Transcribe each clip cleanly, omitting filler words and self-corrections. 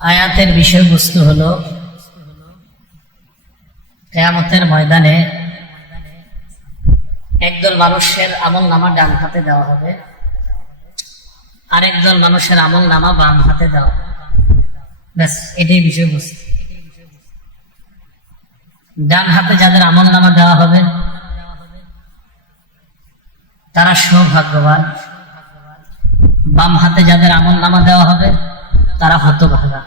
আয়াতের বিষয়বস্তু হলো কিয়ামতের ময়দানে একদল মানুষের আমলনামা ডান হাতে দেওয়া হবে, আরেকদল মানুষের আমলনামা বাম হাতে দেওয়া হবে। ব্যাস, এটাই বিষয়বস্তু। ডান হাতে যাদের আমলনামা দেওয়া হবে তারা সৌভাগ্যবান, বাম হাতে যাদের আমলনামা দেওয়া হবে তারা হতভাগা।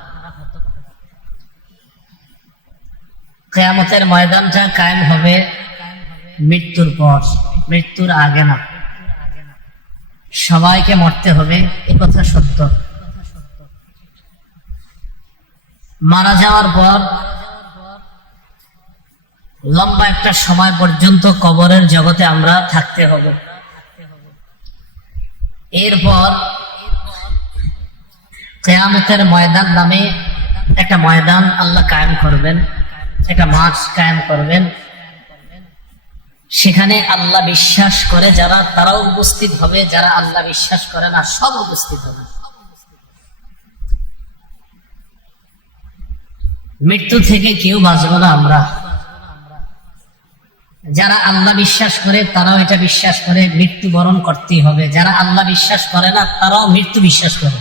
কিয়ামতের ময়দানটা কায়েম হবে মৃত্যুর পর, মৃত্যুর আগে না। সবাইকে মরতে হবে, এ কথা সত্য। মারা যাওয়ার পর লম্বা একটা সময় পর্যন্ত কবরের জগতে আমরা থাকতে হবে। এরপর কিয়ামতের ময়দান নামে একটা ময়দান আল্লাহ কায়েম করবেন, একটা মাঠ কায়েম করবেন। সেখানে আল্লাহ বিশ্বাস করে যারা, তারাও উপস্থিত হবে, যারা আল্লাহ বিশ্বাস করে না সব উপস্থিত হবে। মৃত্যু থেকে কেউ বাঁচবো না আমরা। যারা আল্লাহ বিশ্বাস করে তারাও এটা বিশ্বাস করে মৃত্যুবরণ করতেই হবে, যারা আল্লাহ বিশ্বাস করে না তারাও মৃত্যু বিশ্বাস করে।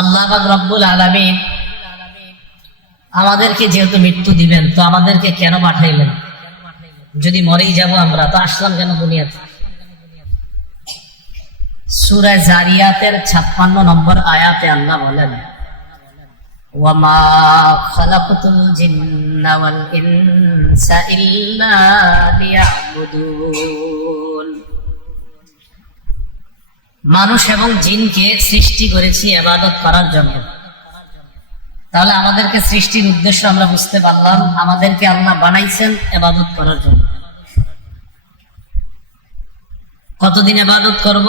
আল্লাহ রাব্বুল আলামিন আমাদেরকে যেহেতু মৃত্যু দিবেন, তো আমাদেরকে কেন পাঠাইলেন? যদি মরেই যাব আমরা, তো আসলাম কেন দুনিয়াতে? সূরা জারিয়াতের 56 নম্বর আয়াতে আল্লাহ বলেন, ওয়ামা খালাকতুল জিন্না ওয়াল ইনসা ইল্লা লিয়াবুদুন। মানুষ এবং জিনকে সৃষ্টি করেছি ইবাদত করার জন্য। তাহলে আমাদেরকে সৃষ্টির উদ্দেশ্য আমরা বুঝতে পারলাম, আমাদেরকে আল্লাহ বানাইছেন ইবাদত করার জন্য। কতদিন ইবাদত করব?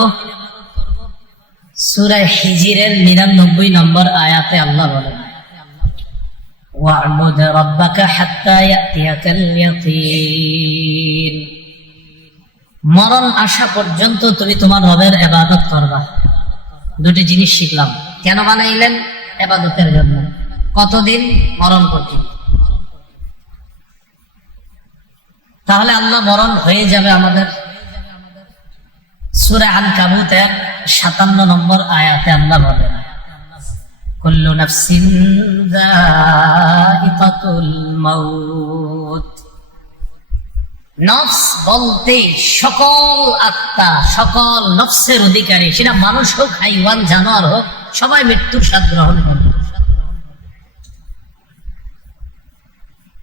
সূরা হিজরের 99 নম্বর আয়াতে আল্লাহ বলেন, ওয়া'বুদ রাব্বাকা হাত্তা ইয়াতিয়াকাল ইয়াকিন। মরণ আসা পর্যন্ত তুমি তোমার রবের ইবাদত করবা। দুটি জিনিস শিখলাম। কেন বানাইলেন? ইবাদতের জন্য। কতদিন? মরণ পর্যন্ত। তাহলে আল্লাহ মরণ হয়ে যাবে আমাদের। সূরা আনকাবুতের 57 নম্বর আয়াতে আল্লাহ বলেন, কুল্লু নাফসিন যায়িকাতুল মাউত। নফস বলতে সকল আত্মা, সকল নফসের অধিকারী, সেটা মানুষ হোক, হাইওয়ান, জানোয়ার হোক, সবাই মৃত্যুর স্বাদ গ্রহণ করবে।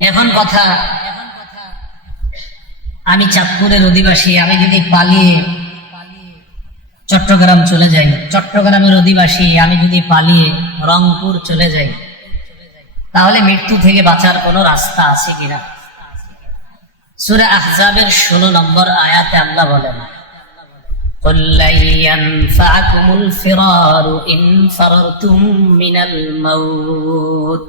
এখন কথা, আমি চাঁদপুরের অধিবাসী, আমি যদি পালিয়ে চট্টগ্রাম চলে যাই, চট্টগ্রামের অধিবাসী, আমি যদি পালিয়ে রংপুর চলে যাই, তাহলে মৃত্যু থেকে বাঁচার কোনো রাস্তা আছে কিনা? সূরা আহজাবের 16 নম্বর আয়াতে আল্লাহ বলেন, কুল লা ইয়ানফা'কুমুল ফিরারু ইন ফারারতুম মিনাল মাউত।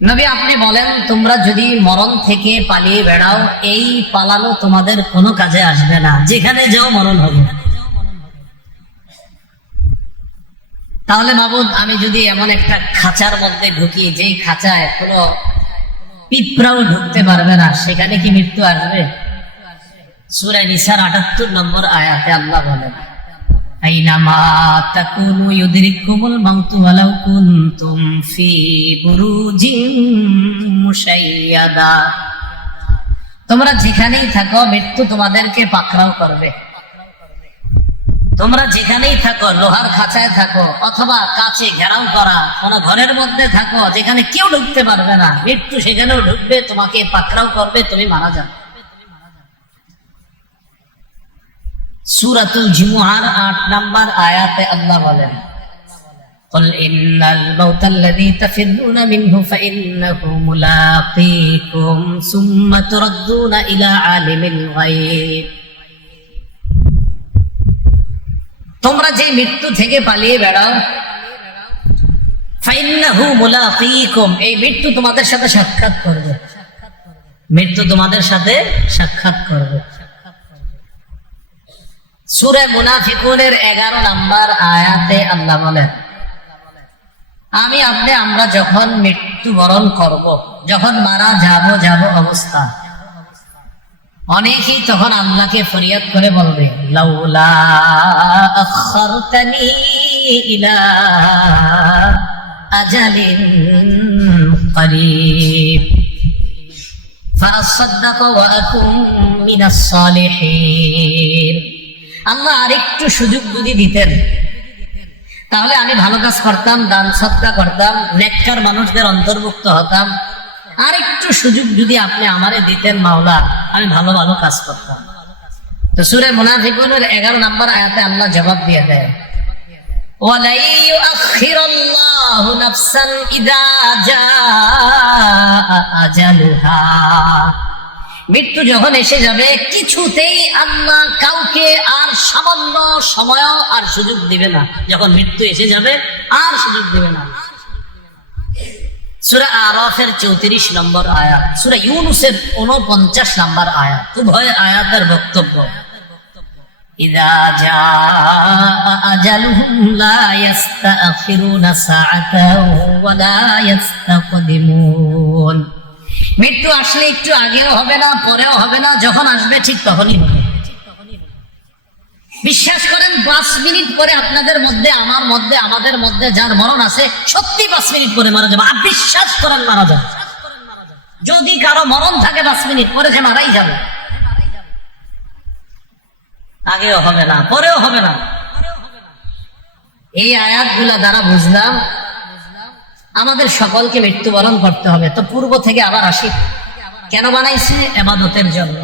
নবী আপনি বলেন, তোমরা যদি মরণ থেকে পালিয়ে বেড়াও, এই পালানো তোমাদের কোনো কাজে আসবে না, যেখানে যাও মরণ হবে। তাহলে মাবুদ, আমি যদি এমন একটা খাঁচার মধ্যে ঢুকি, যেই খাঁচায় কোনো পিঁপড়াও ঢুকতে পারবে না, সেখানে কি মৃত্যু আসবে? সূরা নিসার 78 নম্বর আয়াতে আল্লাহ বলেন, আইনামা তাকুনু ইউদরিকুমুল মাউতু ওয়ালাউ কুনতুম ফি বুরুজিন মুশাইয়াদা। তোমরা যেখানেই থাকো, মৃত্যু তোমাদেরকে পাকড়াও করবে। তোমরা যেখানেই থাকো, লোহার খাঁচায় থাকো অথবা কাছে ঘেরাও করা কোন ঘরের মধ্যে থাকো, যেখানে কেউ ঢুকতে পারবে না, মৃত্যু সেখানেও ঢুকবে, তোমাকে পাকড়াও করবে, তুমি মারা যাবে। সূরাতুল জুমুআর 8 নম্বর আয়াতে আল্লাহ বলেন, কুল ইন্নাল মাউতাল্লাযী তাফিরুনা মিনহু ফাইন্নাহু মুলাকীকুম সুম্মা তুরাদ্দুনা ইলা আলিমিল গায়ব। তোমরা যে মৃত্যু থেকে পালিয়ে বেড়াও, ফাইন্নাহু মুলাকীকুম, এই মৃত্যু তোমাদের সাথে সাক্ষাৎ করবে, মৃত্যু তোমাদের সাথে সাক্ষাৎ করবে। সূরা মুনাফিকুনের 11 নম্বর আয়াতে আল্লাহ বলেন, আমি আপনি আমরা যখন মৃত্যুবরণ করব, যখন মারা যাব অবস্থা, অনেকেই তখন আল্লাহকে ফরিয়াদ করে বলবে, লাউলা আখারতানি ইলা আজালিন করিব ফাসাদদাক ওয়া আকুম মিনাস সালিহিন। আল্লাহ আরেকটু সুযোগ যদি দিতেন তাহলে আমি ভালো কাজ করতাম, দান সদকা করতাম, নেককার মানুষদের অন্তর্ভুক্ত হতাম। আরেকটু সুযোগ যদি আপনি আমারে দিতেন মাওলা, আমি ভালো ভালো কাজ করতাম। তো সূরা মুনাফিকুনের 11 নম্বর আয়াতে আল্লাহ জবাব দিয়ে দেয়, ওয়ালাই ইউআখিরুল্লাহু নাফসান ইযা জাআ আজালুহা। মৃত্যু যখন এসে যাবে কিছুতেই আল্লাহ কাউকে আর সামান্য সময় আর সুযোগ দিবে না। যখন মৃত্যু এসে যাবে আর সুযোগ দিবে না। সূরা আরাফের 34 নম্বর আয়াত, সূরা ইউনূসের 49 নম্বর আয়াত, উভয় আয়াতের বক্তব্য, ইযা জাআ আজালুহুম লা ইস্তাখিরুনা সাআতাও ওয়া লা ইস্তাকদিমুন। মৃত্যু আসলে একটু আগেও হবে না, পরেও হবে না, যখন আসবে ঠিক তখনই হবে। বিশ্বাস করেন 5 মিনিট পরে আপনাদের মধ্যে, আমার মধ্যে, আমাদের মধ্যে যার মরণ আছে সত্যি 5 মিনিট পরে মারা যাবে। বিশ্বাস করেন মারা যাবে। যদি কারো মরণ থাকে 5 মিনিট পরে সে মারাই যাবে। আগেও হবে না, পরেও হবে না। এই আয়াতগুলা দ্বারা বুঝলাম আমাদের সকলকে মৃত্যুবরণ করতে হবে। তো পূর্ব থেকে আবার আসি, কেন বানাইছে? ইবাদতের জন্য।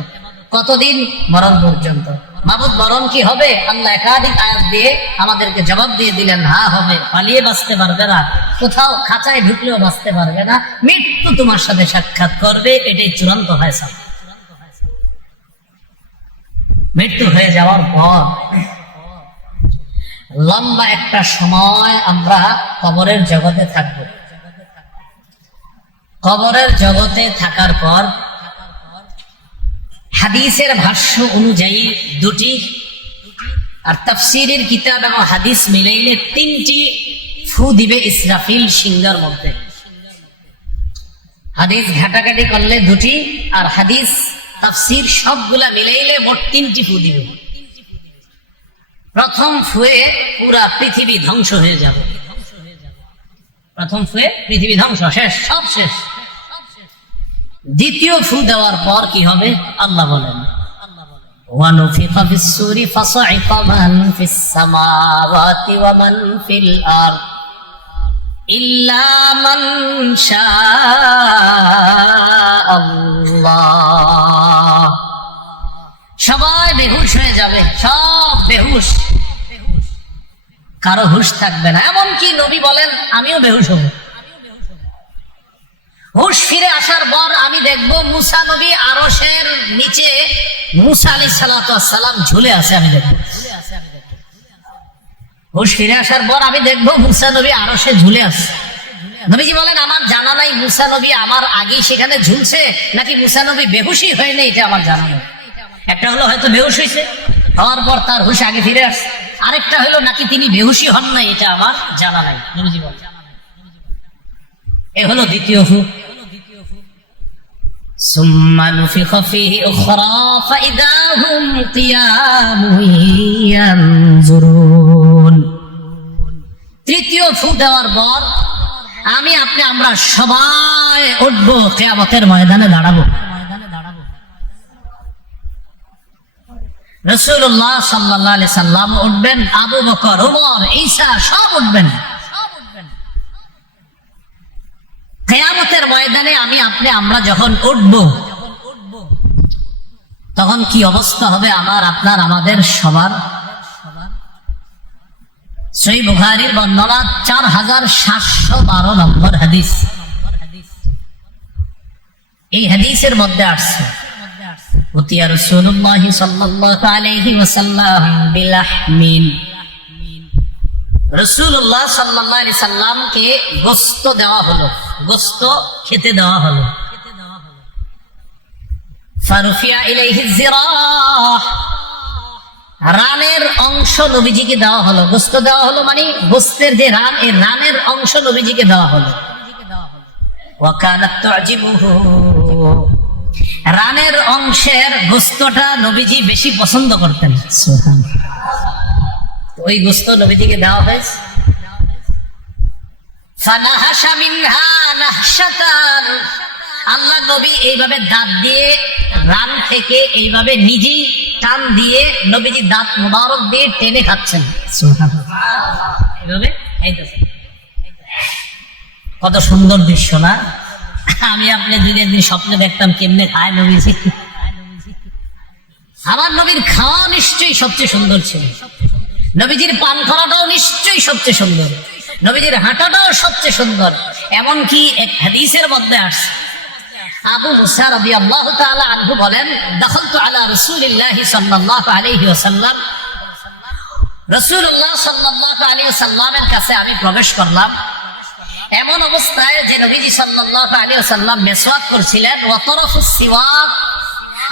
কতদিন? মরণ পর্যন্ত। মাবুদ মরণ কি হবে? আল্লাহ একাধিক আয়াত দিয়ে আমাদেরকে জবাব দিয়ে দিলেন, হ্যাঁ হবে। পালিয়ে বাঁচতে পারবে না, কোথাও খাঁচায় ঢুকলেও বাঁচতে পারবে না, মৃত্যু তোমার সাথে সাক্ষাৎ করবে, এটাই চূড়ান্ত ফয়সালা। মৃত্যু হয়ে যাওয়ার পর লম্বা একটা সময় আমরা কবরের জগতে থাকব। কবরের জগতে থাকার পর হাদিসের ভাষ্য অনুযায়ী 2টি, আর তাফসীরের কিতাব এবং হাদিস মিলাইলে 3টি ফু দিবে ইসরাফিল সিংহার মধ্যে। হাদিস ঘাটাঘাটি করলে 2টি, আর হাদিস তাফসীর সবগুলা মিলাইলে মোট 3টি ফু দিবে। প্রথম ফুয়ে পুরা পৃথিবী ধ্বংস হয়ে যাবে। প্রথম ফুয়ে পৃথিবী ধ্বংস, শেষ, সব শেষ। দ্বিতীয় ফু দেওয়ার পর কি হবে? আল্লাহ বলেন, ওয়ানুফিখা ফিস-সূরি ফাসা'iqa মান ফিস-সামাওয়াতি ওয়া মান ফিল আরদ ইল্লা মান শাআল্লাহ। সবাই বেহুশ হয়ে যাবে, সব বেহুশ, কারো হুশ থাকবে না। এমনকি নবী বলেন আমিও বেহুশ হব। হুশ ফিরে আসার পর আমি দেখবো মুসা নবী আরশের নিচে মুসা আলাইহিস সালাতু ওয়াস সালাম ঝুলে আছে। আমি দেখবো হুশ ফিরে আসার পর আমি দেখবো মুসা নবী আরশে ঝুলে আছে। নবীজি বলেন আমার জানা নাই মুসা নবী আমার আগেই সেখানে ঝুলছে নাকি মুসা নবী বেহুশই হয়নি, এটা আমার জানা নেই। একটা হলো হয়তো বেহুশ হয়েছে, হওয়ার পর তার হুশ আগে ফিরে আসছে। আরেকটা হলো নাকি তিনি বেহুশই হন নাই, এটা আমার জানা নাই। নবীজি বলেন এ হলো দ্বিতীয় ফু। সুম্মা নুফিখা ফীহি উখরা ফাইদা হুম কিয়ামুন ইয়ানজুরুন। তৃতীয় ফু দেওয়ার পর আমি আপনি আমরা সবাই উঠবো, কিয়ামতের ময়দানে দাঁড়াবো। রাসূলুল্লাহ সাল্লাল্লাহু আলাইহি সাল্লাম উঠবেন, আবু বকর, ওমর, ঈসা সব উঠবেন। কিয়ামতের ময়দানে আমি আপনি আমরা যখন উঠব তখন কি অবস্থা হবে আমার আপনার আমাদের সবার? সহিহ বুখারীর বর্ণনা 4712 নম্বর হাদিস। এই হাদিসের মধ্যে আসছে উতিয়া রাসূলুল্লাহ সাল্লাল্লাহু আলাইহি ওয়াসাল্লাম বিলাহমিন। রাসূলুল্লাহ সাল্লাল্লাহু আলাইহি সাল্লামকে গোশত দেওয়া হলো, গোশত খেতে দেওয়া হলো। ফারুফিয়া ইলাইহি যিরাহ, রানের অংশ নবীজিকে দেওয়া হলো, গোস্ত দেওয়া হলো, মানে গোস্তের যে রান, এই রানের অংশ নবীজিকে দেওয়া হলো। ওয়াকানাত তু'জিবুহু, রানের অংশের গোস্তটা নবীজি বেশি পছন্দ করতেন। ওই গোস্ত নবীজিকে দেওয়া হয়েছে। ফানাহাশা মিনহা নাহশাতান, আল্লাহ নবী এইভাবে দাঁত দিয়ে রান থেকে এইভাবে নিজেই টান দিয়ে নবীজি দাঁত মোবারক দিয়ে টেনে খাচ্ছেন। এইভাবে খাইতেছেন। কত সুন্দর দৃশ্য না? আমি আপনি যদি একদিন স্বপ্নে দেখতাম কেমনে খায় নবীজি। আমার নবীর খাওয়া নিশ্চয়ই সবচেয়ে সুন্দর ছিল, নবীজির পান করাটাও নিশ্চয়ই সবচেয়ে সুন্দর, নবীজির হাঁটাটাও সবচেয়ে সুন্দর। এমনকি এক হাদিসের মধ্যে আসছে, আবু মুসা রাদিয়াল্লাহু তাআলা আনহু বলেন, দাখালতু আলা রাসূলিল্লাহি সাল্লাল্লাহু আলাইহি ওয়াসাল্লাম, রাসূলুল্লাহ সাল্লাল্লাহু আলাইহি ওয়াসাল্লামের কাছে আমি প্রবেশ করলাম, এমন অবস্থায় যে নবীজি সাল্লাল্লাহু আলাইহি ওয়াসাল্লাম মেসওয়াক করছিলেন। ওয়া তারাফুস সিওয়াক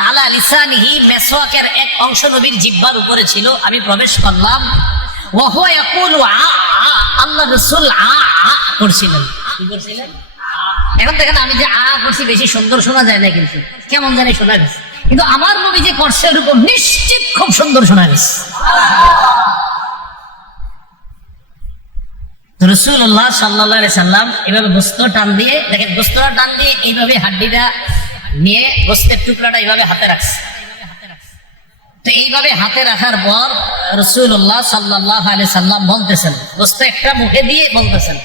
আলা লিসানিহি, মেসওয়াকের এক অংশ নবীর জিহ্বার উপরে ছিল। আমি প্রবেশ করলাম। ওয়া হুয়া ইয়াকুলু আ আ, আল্লাহ রাসূল আ আ করছিলেন। কি করছিলেন? এখন দেখেন আমি যে আ করছি বেশি সুন্দর শোনা যায় না, কিন্তু কেমন জানি শোনা গেছে, কিন্তু আমার নবী যে করছে এরকম নিশ্চিত খুব সুন্দর শোনা গেছে। রাসূলুল্লাহ সাল্লাল্লাহু আলাইহি সাল্লাম এভাবে গোস্ত টান দিয়ে, দেখেন গোস্তটা টান দিয়ে এইভাবে হাড্ডিটা নিয়ে গোস্তের টুকরাটা এইভাবে হাতে রাখছে। তো এইভাবে হাতে রাখার পর রাসূলুল্লাহ সাল্লাল্লাহু আলাইহি সাল্লাম বলতেছেন, গোস্ত একটা মুখে দিয়ে বলতেছেন,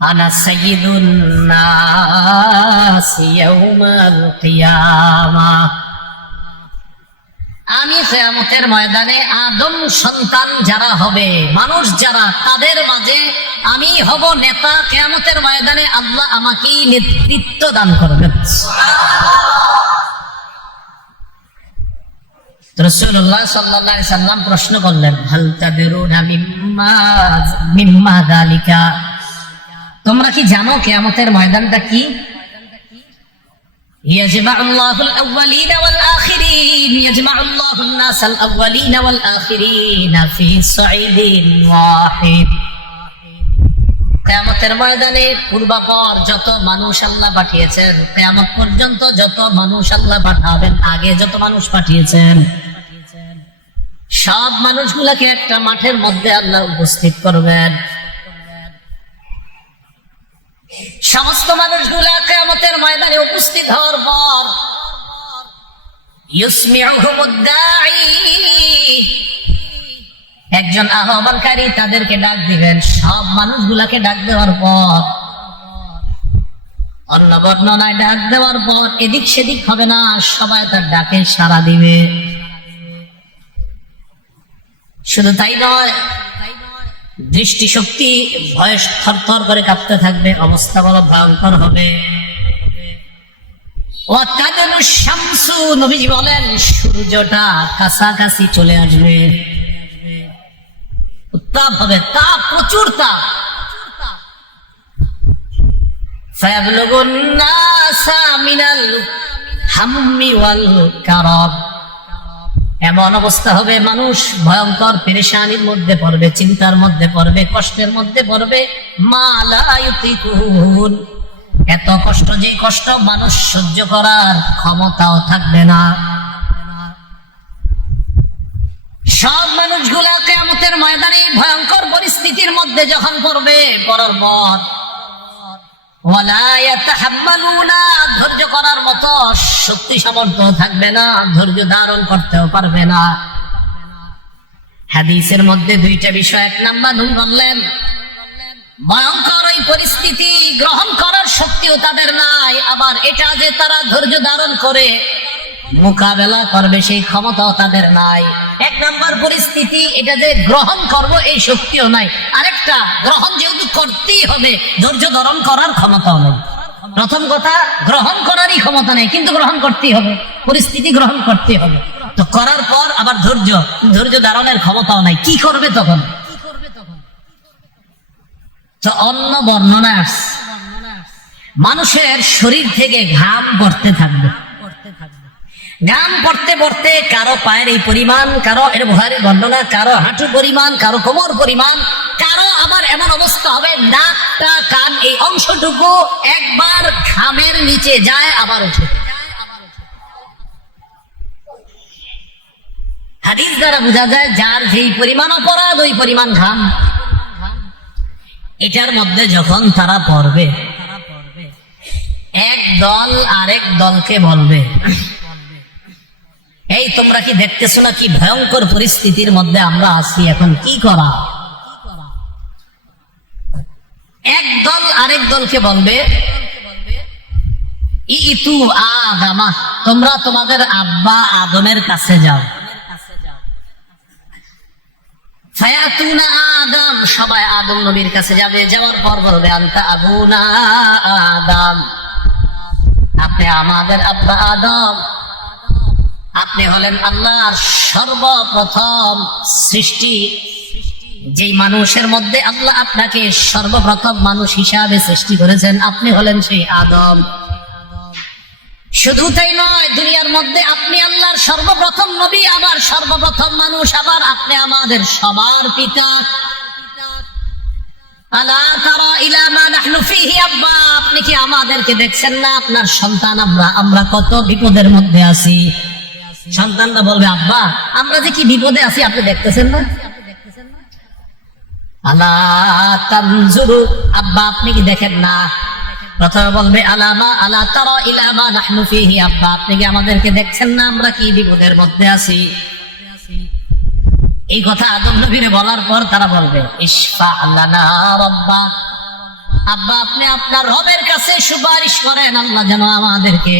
আনা সাইয়্যিদুন নাস ইয়াউমাল কিয়ামাহ, আমি কিয়ামতের ময়দানে আদম সন্তান যারা হবে, মানুষ যারা, তাদের মাঝে আমি হব নেতা। কিয়ামতের ময়দানে আল্লাহ আমাকে নেতৃত্ব দান করবেন। রাসূলুল্লাহ সাল্লাল্লাহু আলাইহি সাল্লাম প্রশ্ন করলেন, হাল তাদরুনা মিম্মা যালিকা, তোমরা কি জানো কিয়ামতের ময়দানটা কি? ইয়াজমাউল্লাহুল আউওয়ালিনা ওয়াল আখিরিন, ইয়াজমাউল্লাহুন নাসাল আউওয়ালিনা ওয়াল আখিরিনা ফি সাইদিন ওয়াহিদ। কিয়ামতের ময়দানে পূর্বাপর যত মানুষ আল্লাহ পাঠিয়েছেন, কিয়ামত পর্যন্ত যত মানুষ আল্লাহ পাঠাবেন, আগে যত মানুষ পাঠিয়েছেন, সব মানুষগুলাকে একটা মাঠের মধ্যে আল্লাহ উপস্থিত করবেন। সমস্ত মানুষগুলা কিয়ামতের ময়দানে উপস্থিত হওয়ার পর ইউসমিউহুমুদ দাঈ, একজন আহ্বানকারী তাদেরকে ডাক দিবেন। সব মানুষগুলাকে ডাক দেওয়ার পর, অন্য বর্ণনায় ডাক দেওয়ার পর এদিক সেদিক হবে না, সবাই তার ডাকে সাড়া দিবে। শুধু তাই নয়, দৃষ্টিশক্তি ভয়ে থরথর করে কাঁপতে থাকবে, অবস্থা বড় ভয়ঙ্কর হবে। শামসু, নবীজি বলেন সূর্যটা কাছাকাছি চলে আসবে, উত্তাপ হবে, তাপ, প্রচুর তাপ। ফায়াবলুগুন নাসা মিনাল হাম্মি ওয়াল কারাব, এমন অবস্থা হবে মানুষ ভয়ঙ্কর পেরেশানির মধ্যে পড়বে, চিন্তার মধ্যে পড়বে, কষ্টের মধ্যে পড়বে। মা লা ইউতিকুন, এত কষ্ট, যে কষ্ট মানুষ সহ্য করার ক্ষমতাও থাকবে না। সব মানুষগুলা কিয়ামতের ময়দানে ভয়ঙ্কর পরিস্থিতির মধ্যে যখন পড়বে, পড়ার পর ওয়ালা ইয়াতাহাম্মালুনা, ধৈর্য করার মতো শক্তি সামর্থ্য থাকবে না, ধৈর্য ধারণ করতেও পারবে না। হাদিসের মধ্যে দুইটা বিষয়, এক নাম্বার নবী বললেন ভয়ঙ্কর ওই পরিস্থিতি গ্রহণ করার শক্তিও তাদের নাই, আবার এটা যে তারা ধৈর্য ধারণ করে মোকাবেলা করবে সেই ক্ষমতাও তাদের নাই। এক নাম্বার পরিস্থিতি, এটা যে গ্রহণ করব এই শক্তিও নাই। আরেকটা, গ্রহণ যেহেতু করতেই হবে, ধৈর্য ধারণ করার ক্ষমতাও নেই। প্রথম কথা, গ্রহণ করারই ক্ষমতা নেই, কিন্তু গ্রহণ করতেই হবে, পরিস্থিতি গ্রহণ করতে হবে। তো করার পর আবার ধৈর্য ধারণের ক্ষমতাও নাই, কি করবে তখন? তো অন্য বর্ণনা আসছে, মানুষের শরীর থেকে ঘাম পড়তে থাকবে, গাম পড়তে পড়তে কারো পায়ের এই পরিমাণ, কারো এর বুখারীর বর্ণনা, কারো হাঁটু পরিমাণ, কারো কোমর পরিমাণ, কারো আবার এমন অবস্থা হবে নাকটা কান এই অংশটুকু একবার ঘামের নিচে যায় আবার ওঠে। হাদিস দ্বারা বোঝা যায় যার যেই পরিমাণ অপরাধ ওই পরিমাণ ঘাম। এটার মধ্যে যখন তারা পড়বে, এক দল আরেক দলকে বলবে, এই তোমরা কি দেখতেছো না কি ভয়ঙ্কর পরিস্থিতির মধ্যে আমরা আছি, এখন কি করা? এক দল আরেক দলকে বলবে, ইতু আদামা, তোমরা তোমাদের আব্বা আদমের কাছে যাও। ফায়াতুনা আদম, সবাই আদম নবীর কাছে যাবে। যাওয়ার পর বলবে, আনতা আবুনা আদম, আপনি আমাদের আব্বা আদম, আপনি হলেন আল্লাহর সর্বপ্রথম সৃষ্টি। যেই মানুষের মধ্যে আল্লাহ আপনাকে সর্বপ্রথম মানুষ হিসাবে সৃষ্টি করেছেন, আপনি হলেন সেই আদম। শুধু তাই নয়, দুনিয়ার মধ্যে আপনি আল্লাহর সর্বপ্রথম নবী, আবার সর্বপ্রথম মানুষ, আবার আপনি আমাদের সবার পিতা। আলা তারা ইলা মা নাহনু ফীহি, আব্বা আপনি কি আমাদেরকে দেখছেন না? আপনার সন্তান আমরা কত বিপদের মধ্যে আছি। সন্তানরা বলবে, আব্বা আমরা যে কি বিপদে আছি আপনি দেখতেছেন না? আলা তানজুরু, আব্বা আপনি কি দেখেন না? প্রথমে বলবে, আলামা আলা তারা ইলা মা নাহনু ফীহি, আব্বা আপনি কি আমাদেরকে দেখছেন না আমরা কি বিপদের মধ্যে আছি? এই কথা আদম নবীরে বলার পর তারা বলবে, ইশফা লানা রাব্বা, আব্বা আপনি আপনার রবের কাছে সুপারিশ করেন, আল্লাহ যেন আমাদেরকে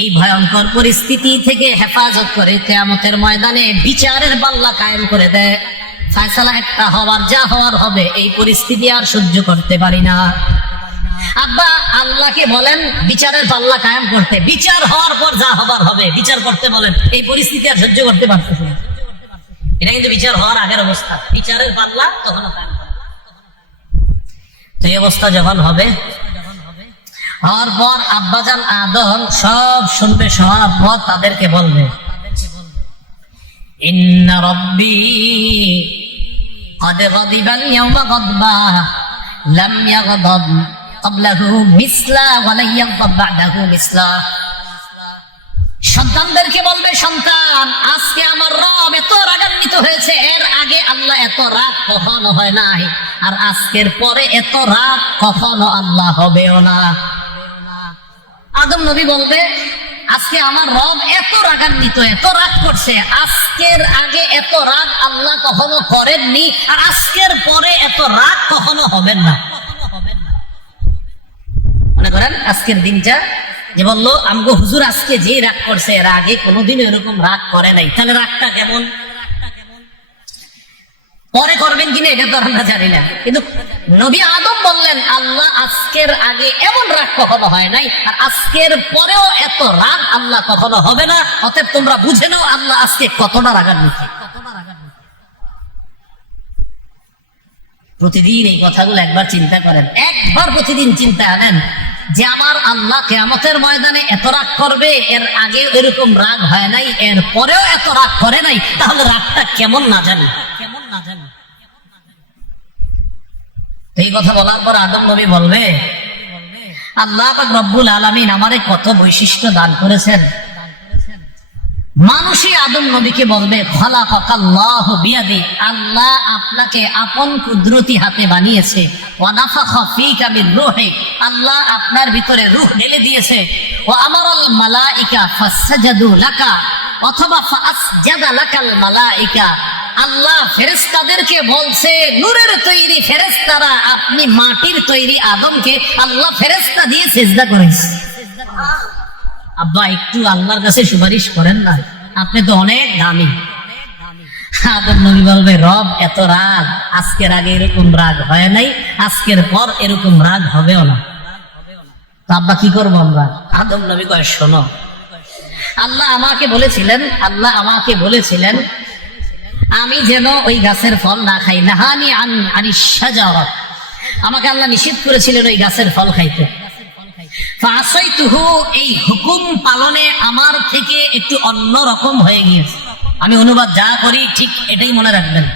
এই ভয়ঙ্কর পরিস্থিতি থেকে হেফাজত করে কিয়ামতের ময়দানে বিচারের পাল্লা কায়েম করে দেয়। ফয়সালা একটা হওয়ার, যা হওয়ার হবে, এই পরিস্থিতি আর সহ্য করতে পারি না। আব্বা আল্লাহকে বলেন বিচারের পাল্লা কায়েম করতে, বিচার হওয়ার পর যা হবার হবে বিচার করতে বলেন, এই পরিস্থিতি আর সহ্য করতে পারতেছে না। এটা কিন্তু বিচার হওয়ার আগের অবস্থা, বিচারের পাল্লা তখন কায়েম করে। তো এই অবস্থা যখন হবে, হওয়ার পর আব্বাজান আদম সব শুনবে, শোনার পর তাদেরকে বলবে, ইন্না রাব্বী قد غضب اليوم غضبا لم يغضب قبله مثلا ولن يغضب بعده مثلا। সন্তানদেরকে বলবে, সন্তান আজকে আমার রব এত রাগান্বিত হয়েছে, এর আগে আল্লাহ এত রাগ কখনো হয় নাই, আর আজকের পরে এত রাগ কখনো আল্লাহ হবেও না। আদম নবী বলবে, আজকে আমার রব এত রাগান্বিত, এত রাগ করছে, আজকের আগে এত রাগ আল্লাহ কখনো করেননি, আর আজকের পরে এত রাগ কখনো হবেন না। মনে করেন আজকের দিনটা যে বললো আমগো হুজুর আজকে যে রাগ করছে, এর আগে কোনোদিন এরকম রাগ করে নাই, তাহলে রাগটা কেমন? পরে করবেন কিনা এটা তো আমরা জানি না, কিন্তু নবী আদম বললেন, আল্লাহ আজকের আগে এমন রাগ কখনো হয় নাই, আর আজকের পরেও এত রাগ আল্লাহ কখনো হবে না। অতএব তোমরা বুঝে নাও আল্লাহ আজকে কতটা রাগান্বিত। প্রতিদিন এই কথাগুলো একবার চিন্তা করেন, একবার প্রতিদিন চিন্তা আনেন যে আমার আল্লাহ কিয়ামতের ময়দানে এত রাগ করবে, এর আগে এরকম রাগ হয় নাই, এর পরেও এত রাগ করে নাই, তাহলে রাগটা কেমন না জানি। এই কথা বলার পর আদম নবী বলবে, আল্লাহ পাক রব্বুল আলামিন আমারে কত বৈশিষ্ট্য দান করেছেন। মানুষই আদম নবীকে বলবে, খালাকাকাল্লাহু বিয়াদি, আল্লাহ আপনাকে আপন কুদরতি হাতে বানিয়েছে। ওয়া নাফাখা ফীকা মির রূহি, আল্লাহ আপনার ভিতরে রূহ ঢেলে দিয়েছে। ওয়া আমারাল মালাইকা ফাসজাদু লাকা, অথবা ফাসজাদা লাকাল মালাইকা, আল্লাহ ফেরেশতাদেরকে বলছে, নূরের তৈরি ফেরেশতারা আপনি মাটির তৈরি আদমকে আল্লাহ ফেরেশতা দিয়ে সিজদা করেছে। আব্বা একটু আল্লাহর কাছে সুপারিশ করেন না, আপনি তো অনেক দামি। আদম নবী বলবে, রব এত রাগ, আজকের আগে এরকম রাগ হয় নাই, আজকের পর এরকম রাগ হবেও না। তো আব্বা কি করবো আমরা? আদম নবী কয়, শোনো, আল্লাহ আমাকে বলেছিলেন আমি যেন ওই গাছের ফল না খাই। নাহানি আনিশ শাজারা, আমাকে আল্লাহ নিষেধ করেছিলেন ওই গাছের ফল খাইতে। ফাসাইতুহু, এই হুকুম পালনে আমার থেকে একটু অন্যরকম হয়ে গিয়েছে। আমি অনুবাদ যা করি ঠিক এটাই মনে রাখবেন।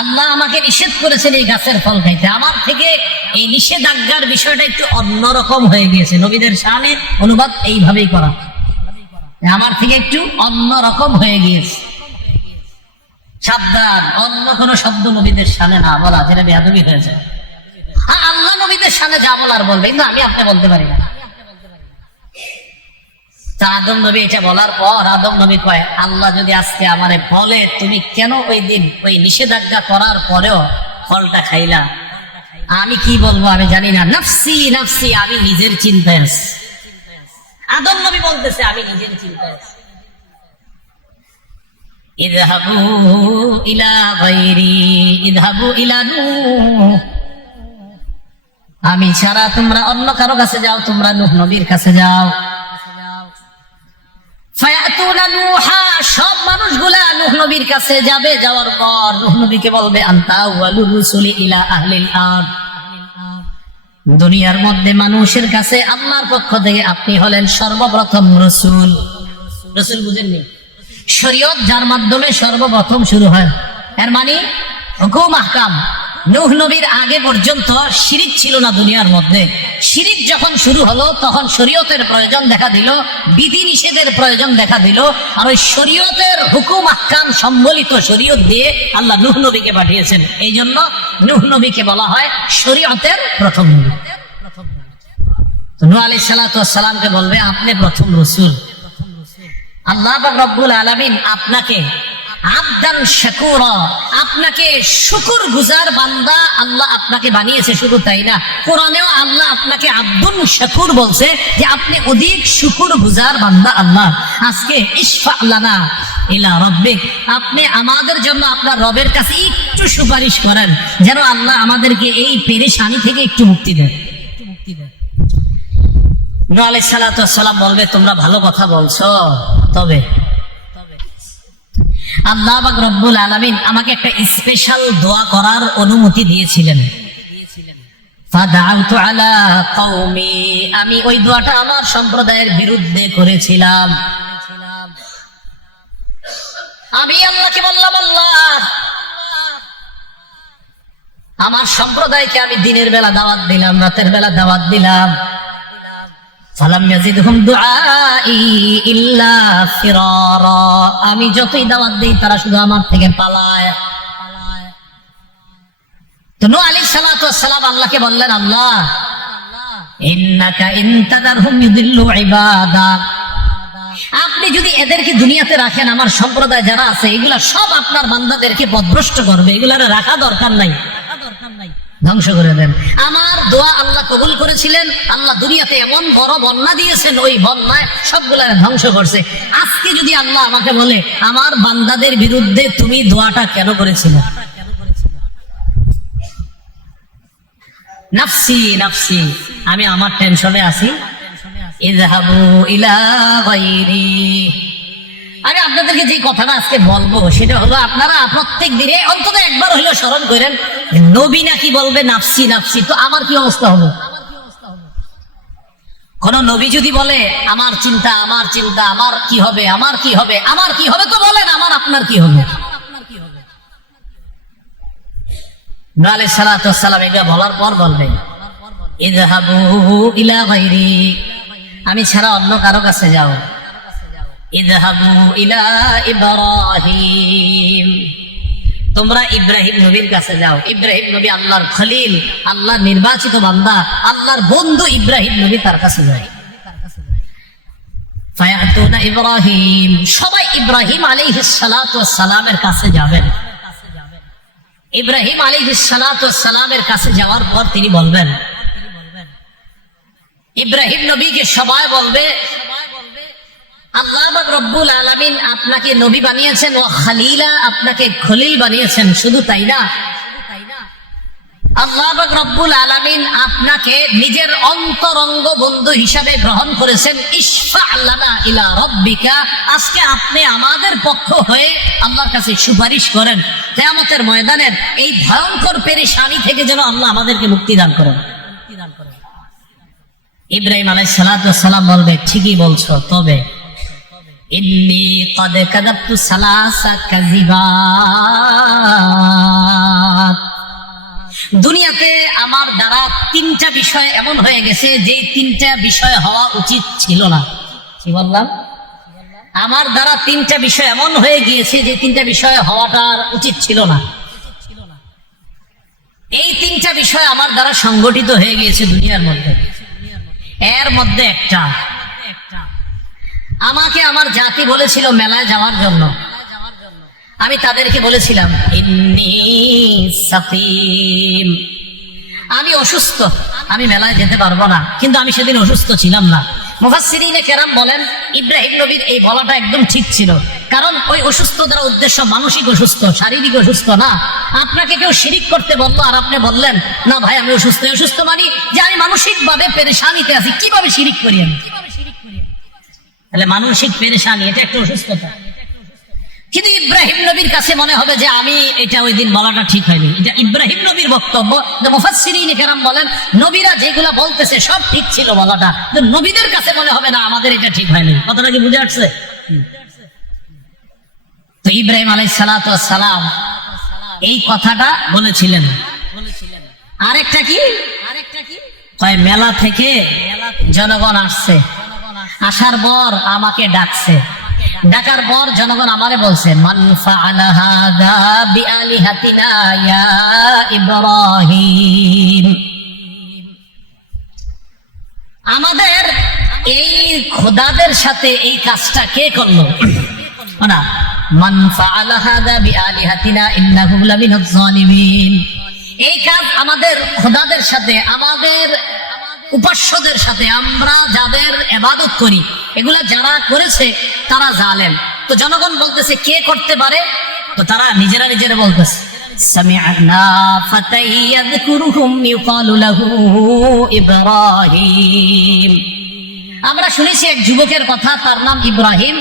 আল্লাহ আমাকে নিষেধ করেছেন এই গাছের ফল খাইতে, আমার থেকে এই নিষেধাজ্ঞার বিষয়টা একটু অন্যরকম হয়ে গিয়েছে। নবীদের শানে অনুবাদ এইভাবেই করা, আমার থেকে একটু অন্যরকম হয়ে গিয়েছে। সাবধান, অন্য কোন শব্দ নবীদের শানে না বলা, যেটা বেয়াদবি হয়েছে। হ্যাঁ, আল্লাহ নবীদের শানে যা বলার বলবে, কিন্তু আমি আপনি বলতে পারি না। আদম নবী এটা বলার পর আদম নবী কয়, আল্লাহ যদি আজকে আমারে বলে তুমি কেন ওই দিন ওই নিষেধাজ্ঞা করার পরেও ফলটা খাইলা, আমি কি বলবো আমি জানি না। নাফসি নাফসি, আমি নিজের চিন্তায় আছি। আদম নবী বলতেছে আমি নিজের চিন্তায় আছি। ইযহাবু ইলা গায়রি ইযহাবু ইলা নূহ, আমি ছাড়া তোমরা অন্য কারো কাছে যাও, তোমরা নূহ নবীর কাছে যাও। ফায়াতুনা নূহা, সব মানুষগুলা নূহ নবীর কাছে যাবে। যাওয়ার পর নূহ নবীকে বলবে আনতা আউয়ালুর রুসুলি ইলা আহলিল আরদ, দুনিয়ার মধ্যে মানুষের কাছে আল্লাহর পক্ষ থেকে আপনি হলেন সর্বপ্রথম রসুল। রসুল বুঝেননি? শরীয়ত যার মাধ্যমে সর্বপ্রথম শুরু হয়, এর মানে হুকুম আহকাম। নূহ নবীর আগে পর্যন্ত শিরিক ছিল না দুনিয়ার মধ্যে। শিরিক যখন শুরু হলো তখন শরীয়তের প্রয়োজন দেখা দিল, বিধি নিষেধের প্রয়োজন দেখা দিল। আর ওই শরীয়তের হুকুম আহকাম সম্বলিত শরীয়ত দিয়ে আল্লাহ নূহ নবীকে পাঠিয়েছেন। এই জন্য নূহ নবীকে বলা হয় শরীয়তের প্রথম নবী। নূহ আলাইহিস সালাতু ওয়াস সালামকে বলবে আপনি প্রথম রাসূল। আল্লাহ পাক রব্বুল আলামিন আপনাকে আবদান শাকুরা, আপনাকে শুকর গুজার বান্দা আল্লাহ আপনাকে বানিয়েছে। শুধু তাই না, কোরআনেও আল্লাহ আপনাকে আব্দুন শাকুর বলছে, যে আপনি অধিক শুকর গুজার বান্দা আল্লাহ। আজকে ইশফা লানা ইলা রাব্বিক, আপনি আমাদের জন্য আপনার রবের কাছে একটু সুপারিশ করেন, যেন আল্লাহ আমাদেরকে এই পেরেশানি থেকে একটু মুক্তি দেন। নূহ আলাইহিস সালাতু ওয়াস সালাম বলবে তোমরা ভালো কথা বলছো, তবে আল্লাহ পাক রব্বুল আলামিন আমাকে একটা স্পেশাল দোয়া করার অনুমতি দিয়েছিলেন। ফাদাউতু আলা কওমি, আমি ওই দোয়াটা আমার সম্প্রদায়ের বিরুদ্ধে করেছিলাম। আমি আল্লাহকে বললাম, আল্লাহ আমার সম্প্রদায়কে আমি দিনের বেলা দাওয়াত দিলাম, রাতের বেলা দাওয়াত দিলাম। ফালাম ইয়াজিদহুম দুআই ইল্লা ফিরারা, আমি যতই দাওয়াত দেই তারা শুধু আমার থেকে পালায়। তো নূহ আলাইহিস সালাতু ওয়াস সালাম আল্লাহকে বললেন, আল্লাহ ইন্নাকা ইন তাদারহুম ইউদিল্লু ইবাদাক, আপনি যদি এদেরকে দুনিয়াতে রাখেন, আমার সম্প্রদায় যারা আছে এগুলা সব আপনার বান্দাদেরকে পথভ্রষ্ট করবে, এগুলার রাখা দরকার নাই, ধ্বংস করে দেন। আমার দোয়া আল্লাহ কবুল করেছিলেন, আল্লাহ দুনিয়াতে এমন বড় বন্যা দিয়েছেন, ওই বন্যায় সবগুলা ধ্বংস করছে। আজকে যদি আল্লাহ আমাকে বলে আমার বান্দাদের বিরুদ্ধে তুমি দোয়াটা কেন করেছিলে? নাফসি নাফসি, আমি আমার টেনশনে আছি। ইযহাবু ইলা গায়রি, আমি আপনাদেরকে যে কথাটা আজকে বলবো সেটা হলো, আপনারা প্রত্যেক দিনে অন্তত একবার হইলেও স্মরণ করেন, নবী নাকি বলবে নাফসি নাফসি, তো আমার কি অবস্থা হবে? কোন নবী যদি বলে আমার চিন্তা আমার চিন্তা, আমার কি হবে আমার কি হবে আমার কি হবে, তো বলেন আমার আপনার কি হবে? নূহ আলাইহিস সালাতু ওয়াস সালাম এটা বলার পর বলবেন ইযহাবু ইলা গায়রি, আমি ছাড়া অন্য কারো কাছে যাও। ইযহাবু ইলা ইব্রাহিম, তোমরা ইব্রাহিম নবীর কাছে যাও। ইব্রাহিম নবী আল্লাহর খলিল, আল্লাহর নির্বাচিত বান্দা, আল্লাহর বন্ধু ইব্রাহিম নবী, তার কাছে যায়। ফায়াতুনা ইব্রাহিম, সবাই ইব্রাহিম আলাইহিস সালাতু ওয়াস সালামের কাছে যাবেন। ইব্রাহিম আলাইহিস সালাতু ওয়াস সালামের কাছে যাওয়ার পর তিনি বলবেন, ইব্রাহিম নবীকে সবাই বলবে আল্লাহ পাক রব্বুল আলামিন আপনাকে নবী বানিয়েছেন, ও খলিলা, আপনাকে খলিল বানিয়েছেন। শুধু তাই না, আল্লাহ পাক রব্বুল আলামিন আপনাকে নিজের অন্তরঙ্গ বন্ধু হিসাবে গ্রহণ করেছেন। ইশফা লানা ইলা রাব্বিকা, আজকে আপনি আমাদের পক্ষ হয়ে আল্লাহর কাছে সুপারিশ করেন, কিয়ামতের ময়দানের এই ভয়ঙ্কর পেরেশানি থেকে যেন আল্লাহ আমাদেরকে মুক্তি দান করেন। ইব্রাহিম আলাইহিস সালাতু ওয়াস সালাম বলবে, ঠিকই বলছো, তবে ইন্নী ক্বাদ কাযাবতু সালাসা কাযিবাত, দুনিয়াতে আমার দ্বারা তিনটা বিষয় এমন হয়ে গেছে যে তিনটা বিষয় হওয়া উচিত ছিল না। কি বললাম? আমার দ্বারা তিনটা বিষয় এমন হয়ে গিয়েছে যে তিনটা বিষয় হওয়াটা উচিত ছিল না। এই তিনটা বিষয় আমার দ্বারা সংগঠিত হয়ে গিয়েছে দুনিয়ার মধ্যে। এর মধ্যে একটা, আমাকে আমার জাতি বলেছিল মেলায় যাওয়ার জন্য, আমি তাদেরকে বলেছিলাম ইন্নী সাকিম, আমি অসুস্থ, আমি মেলায় যেতে পারবো না। কিন্তু আমি সেদিন অসুস্থ ছিলাম না। মুফাসসিরিনে কেরাম বলেন ইব্রাহিম নবীর এই বলাটা একদম ঠিক ছিল, কারণ ওই অসুস্থ দ্বারা উদ্দেশ্য মানসিক অসুস্থ, শারীরিক অসুস্থ না। আপনাকে কেউ শিরিক করতে বললো আর আপনি বললেন না ভাই আমি অসুস্থ। অসুস্থ মানে যে আমি মানসিক ভাবে পেরেশানিতে আছি, কিভাবে শিরিক করি আমি? তাহলে মানসিক পেরেশানি এটা একটা অসুস্থতা। কিন্তু ইব্রাহিম নবীর কাছে মনে হবে যে আমি এটা ওই দিন বলাটা ঠিক হয়নি। এটা ইব্রাহিম নবীর বক্তব্য। মুফাসসিরিনে কেরাম বলেন নবীরা যেগুলা বলতেছে সব ঠিক ছিল বলাটা, কিন্তু নবীদের কাছে মনে হবে না আমাদের এটা ঠিক হয়নি। কথাটা কি বুঝে আসছে? তো ইব্রাহিম আলাইহিস সালাতু ওয়াস সালাম এই কথাটা বলেছিলেন। আরেকটা কি? কয় মেলা থেকে জনগণ আসছে, আসার পর আমাকে ডাকছে, ডাকার পর জনগণ আমারে বলছে মান ফাআলা হাযা বিআলিহাতিনা ইয়া ইব্রাহিম, আমাদের এই খোদাদের সাথে এই কাজটা কে করলো? না, মান ফাআলা হাযা বিআলিহাতিনা ইন্নাহু লামিনাজ জালিমিন, এই কাজ আমাদের খোদাদের সাথে, আমাদের উপাস্যদের সাথে, আমরা যাদের ইবাদত করি এগুলা যারা করেছে তারা জালেম। তো জনগণ বলতেছে কে করতে পারে? তো তারা নিজেরা নিজেরা বলতেছে সামি'না ফাতাই ইয়াযকুরুহুম ইউকালু লাহু ইব্রাহিম, আমরা শুনেছি এক যুবকের কথা, তার নাম ইব্রাহিম।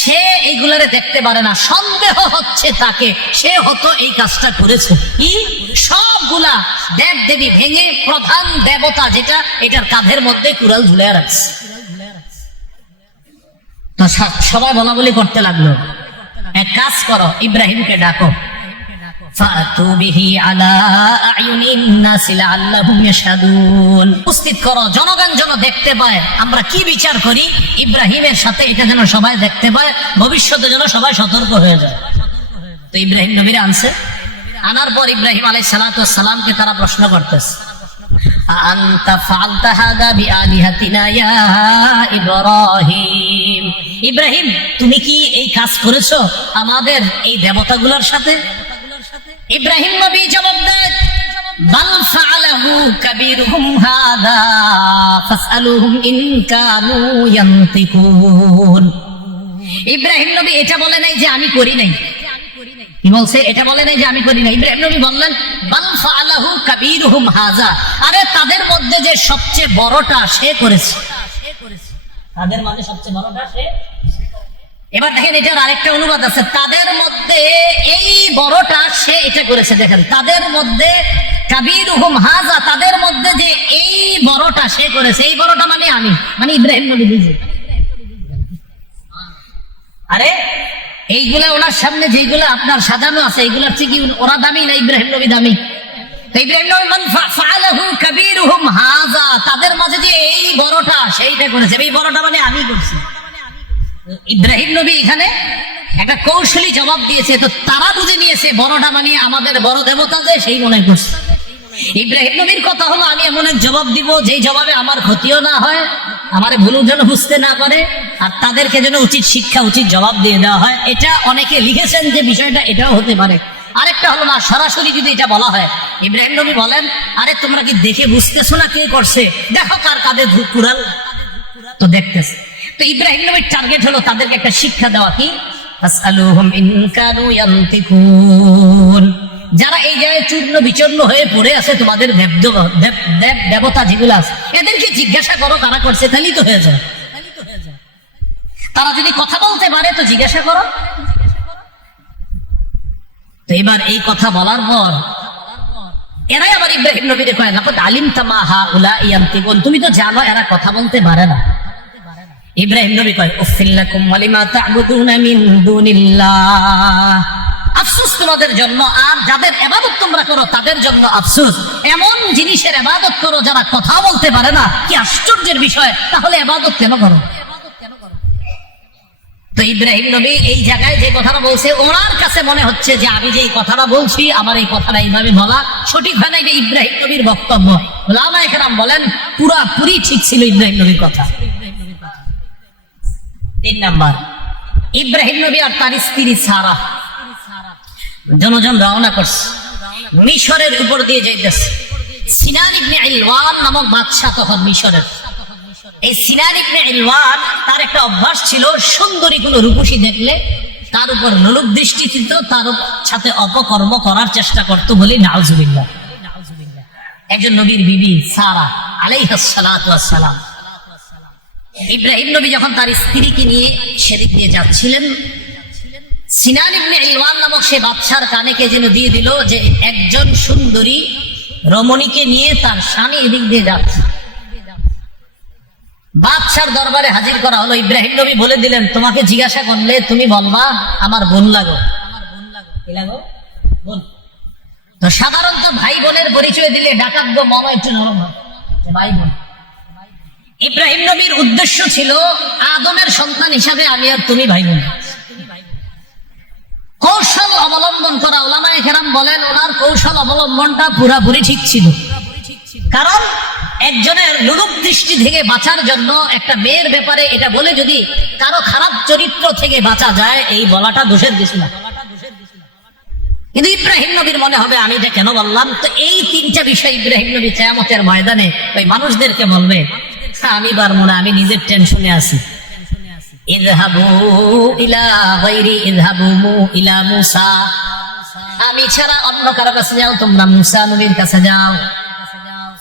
সে এইগুলারে দেখতে পারে না, সন্দেহ হচ্ছে তাকে সে হতো এই কাজটা করেছে। কি? সবগুলা দেব দেবী ভেঙে প্রধান দেবতা যেটা, এটার কাঁধের মধ্যে কুড়াল ঝুলে রাখছে। তো সবাই বলা বলি করতে লাগলো, এক কাজ করো, ইব্রাহিমকে ডাকো, ফাতু বিহি আলা আয়ুনিন নাস লাআল্লাহুম ইয়াশহাদুন, উপস্থিত করো, জনগণ যেন দেখতে পায় আমরা কি বিচার করি ইব্রাহিমের সাথে, এটা যেন সবাই দেখতে পায়, ভবিষ্যতে যেন সবাই সতর্ক হয়ে যায়। তো ইব্রাহিম নবীর আনছে, আনার পর ইব্রাহিম আলাইহিস সালাতু ওয়াস সালামকে তারা প্রশ্ন করতেছে আনতা ফাআলতা হাযা বিআলিহাতিনা ইয়া ইব্রাহিম, ইব্রাহিম তুমি কি এই কাজ করেছো আমাদের এই দেবতাগুলোর সাথে? ইব্রাহিম নবী জবাব দেন বাল ফাআলাহু কাবীরুহুম হাযা ফাসআলুহুম ইন কানু ইয়ানতিকুন, ইব্রাহিম নবী এটা বলে নাই যে আমি করি নাই। কি বলছে? এটা বলে নাই যে আমি করি নাই। ইব্রাহিম নবী বললেন বাল ফাআলাহু কাবীরুহুম হাযা, আরে তাদের মধ্যে যে সবচেয়ে বড়টা সে করেছে, তাদের মধ্যে সবচেয়ে বড়টা সে। এবার দেখেন এটার আরেকটা অনুবাদ আছে, তাদের মধ্যে এই বড়টা সে এটা করেছে। দেখেন তাদের মধ্যে কাবীরুহুম হাযা, তাদের মধ্যে যে এই বড়টা সে করেছে, এই বড়টা মানে আমি, মানে ইব্রাহিম নবী নিজে। আরে এইগুলা ওনার সামনে যেগুলো আপনার সাজানো আছে এইগুলার থেকে ওরা দামি না ইব্রাহিম নবী দামি? ইব্রাহিম নবী মান ফাআলাহু কাবীরুহুম হাযা, তাদের মাঝে যে এই বড়টা সেইটা করেছে, এই বড়টা মানে আমি করছি। ইব্রাহিম নবী এখানে একটা কৌশলী জবাব দিয়েছে, তো তারা বুঝে নিয়েছে বড়টা মানে আমাদের বড় দেবতা যে সেই মনে করছে। ইব্রাহিম নবীর কথা হলো আমি এমন এক জবাব দিব যেই জবাবে আমার ক্ষতিও না হয়, আমার ভুলও যেন বুঝতে না পারে, আর তাদেরকে যেন উচিত শিক্ষা উচিত জবাব দিয়ে দেওয়া হয়। এটা অনেকে লিখেছেন যে বিষয়টা এটাও হতে পারে। আরেকটা হলো না, সরাসরি যদি এটা বলা হয়, ইব্রাহিম নবী বলেন আরে তোমরা কি দেখে বুঝতেছো না কে করছে? দেখো কার কাঁধে কুড়াল, তো দেখতেছে। তো ইব্রাহিম নবীর টার্গেট হলো তাদেরকে একটা শিক্ষা দেওয়া, কি আসআলুহুম ইন কানু ইয়ানতিকুন, যারা এই জায়গায় চূর্ণ বিচূর্ণ হয়ে পড়ে আছে, তোমাদের দেবতা যেগুলো আছে এদেরকে জিজ্ঞাসা করো কারা করছে, তাহলেই তো হয়ে যায়। তারা যদি কথা বলতে পারে তো জিজ্ঞাসা করো। তো এবার এই কথা বলার পর এরাই আবার ইব্রাহিম নবীকে কয় লাকাদ আলিমতা মা হাউলা ইয়ান্তিকুন, তুমি তো জানো এরা কথা বলতে পারে না। ইব্রাহিম নবী কয় উফিল লাকুম ওয়া লিমা তা'বুদুনা মিন দুনিল্লাহ, আফসোস তোমাদের জন্য, আর যাদের ইবাদত তোমরা করো তাদের জন্য আফসোস। এমন জিনিসের ইবাদত করো যারা কথা বলতে পারে না, কি আশ্চর্যের বিষয়। তাহলে ইবাদত কেন করো? তো ইব্রাহিম নবী এই জায়গায় যে কথাটা বলছে, ওনার কাছে মনে হচ্ছে যে আমি যে কথাটা বলছি আমার এই কথাটা এইভাবে বলা সঠিক হয় না, এটা ইব্রাহিম নবীর বক্তব্য। উলামায়ে কেরাম বলেন পুরাপুরি ঠিক ছিল ইব্রাহিম নবীর কথা। 3 নাম্বার, ইব্রাহিম নবী আর তার স্ত্রী সারা দুজন রওনা করছে, মিশরের উপর দিয়ে যাইতেছে। সিনান ইবনে ইলওয়ান নামক বাদশা তখন মিশরের। এই সিনান ইবনে ইলওয়ান তার একটা অভ্যাস ছিল, সুন্দরী কোনো রূপসী দেখলে তার উপর লোলুপ দৃষ্টি ছিল, তার সাথে অপকর্ম করার চেষ্টা করতো বলে নাউজুবিল্লাহ। একজন নবীর বিবি সারা আলাইহিস সালাতু ওয়াস সালাম, ইব্রাহিম নবী যখন তার স্ত্রীকে নিয়ে সেদিক দিয়ে যাচ্ছিলেন, সিনান ইবনে ইলওয়ান নামক সে বাদশার কানে কে যেন দিয়ে দিল যে একজন সুন্দরী রমণীকে নিয়ে তার স্বামী এদিক দিয়ে যাচ্ছে। বাদশার দরবারে হাজির করা হলো। ইব্রাহিম নবী বলে দিলেন, তোমাকে জিজ্ঞাসা করলে তুমি বলবা আমার বোন লাগো। কি লাগো? বোন। তো সাধারণত ভাই বোনের পরিচয় দিলে ডাকাত গো মম একটু নরম হয়, ভাই বোন। ইব্রাহিম নবীর উদ্দেশ্য ছিল আদমের সন্তান হিসাবে আমি আর তুমি ভাই বোন। কৌশল অবলম্বন করা, উলামায়ে কেরাম বলেন ওনার কৌশল অবলম্বনটা পুরাপুরি ঠিক ছিল। কারণ একজনের লোলুপ দৃষ্টি থেকে বাঁচার জন্য একটা মেয়ের ব্যাপারে এটা বলে যদি কারো খারাপ চরিত্র থেকে বাঁচা যায়, এই বলাটা দোষের কিছু না। কিন্তু ইব্রাহিম নবীর মনে হবে আমি এটা কেন বললাম। তো এই 3টা বিষয় ইব্রাহিম নবী কিয়ামতের ময়দানে ওই মানুষদেরকে বলবে, আমি পারবো না, আমি নিজের টেনশনে আছি। ইযহাবু ইলা গায়রি ইযহাবু ইলা মূসা, আমি ছাড়া অন্য কারো কাছে যাও, তোমরা মূসা নবীর কাছে যাও।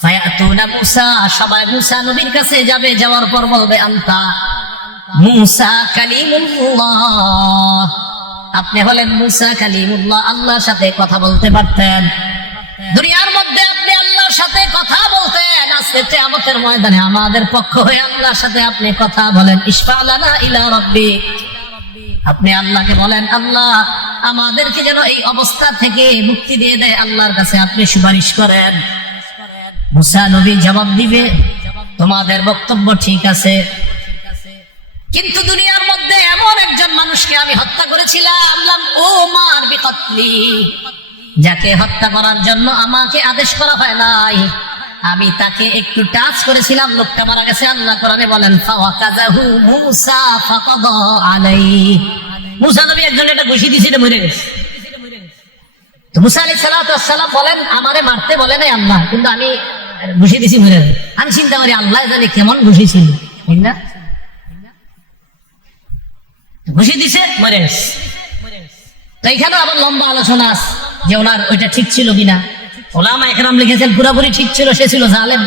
ফায়াতুনা মূসা, সবাই মূসা নবীর কাছে যাবে, যাওয়ার পর বলবে আনতা মূসা কালিমুল্লাহ, আপনি হলেন মূসা কালিমুল্লাহ, আল্লাহর সাথে কথা বলতে পারতেন। দুনিয়ার মধ্যে আপনি আল্লাহর সাথে কথা বলতেন, আজকে কিয়ামতের ময়দানে আমাদের পক্ষ হয়ে আল্লাহর সাথে আপনি কথা বলেন। ইশফা লানা ইলা রাব্বিক, আপনি আল্লাহকে বলেন আল্লাহ আমাদেরকে যেন এই অবস্থা থেকে মুক্তি দিয়ে দেয়, আল্লাহর কাছে আপনি সুপারিশ করেন। মূসা নবী জবাব দিবে, তোমাদের বক্তব্য ঠিক আছে, কিন্তু দুনিয়ার মধ্যে এমন একজন মানুষকে আমি হত্যা করেছিলাম, ও মার বিকতলি, যাকে হত্যা করার জন্য আমাকে আদেশ করা হয় নাই, আমি তাকে একটু টাচ করেছিলাম, লোকটা মারা গেছে। আল্লাহ কোরআনে বলেন ফাওয়াকাযাহু মূসা ফাকাদা আলাইহি, মূসা নবী একজন এটা ঘুষি দিয়েছিল, মরে গেছে। তো মূসা আলাইহিস সালাতু ওয়াস সালাম বলেন আমারে মারতে বলে নাই আল্লাহ, কিন্তু আমি ঘুষি দিছি, মরে গেছে। আমি চিন্তা করি আল্লাহ জানে কেমন ঘুষি ছিল, ঠিক না? ঘুষি দিছে, মরে গেছে। তো এখানে আবার লম্বা আলোচনা আছে যে ওনার ওইটা ঠিক ছিল কিনা। উলামায়ে কেরাম লিখেছেন পুরোপুরি ঠিক ছিল, সে ছিল জালেম।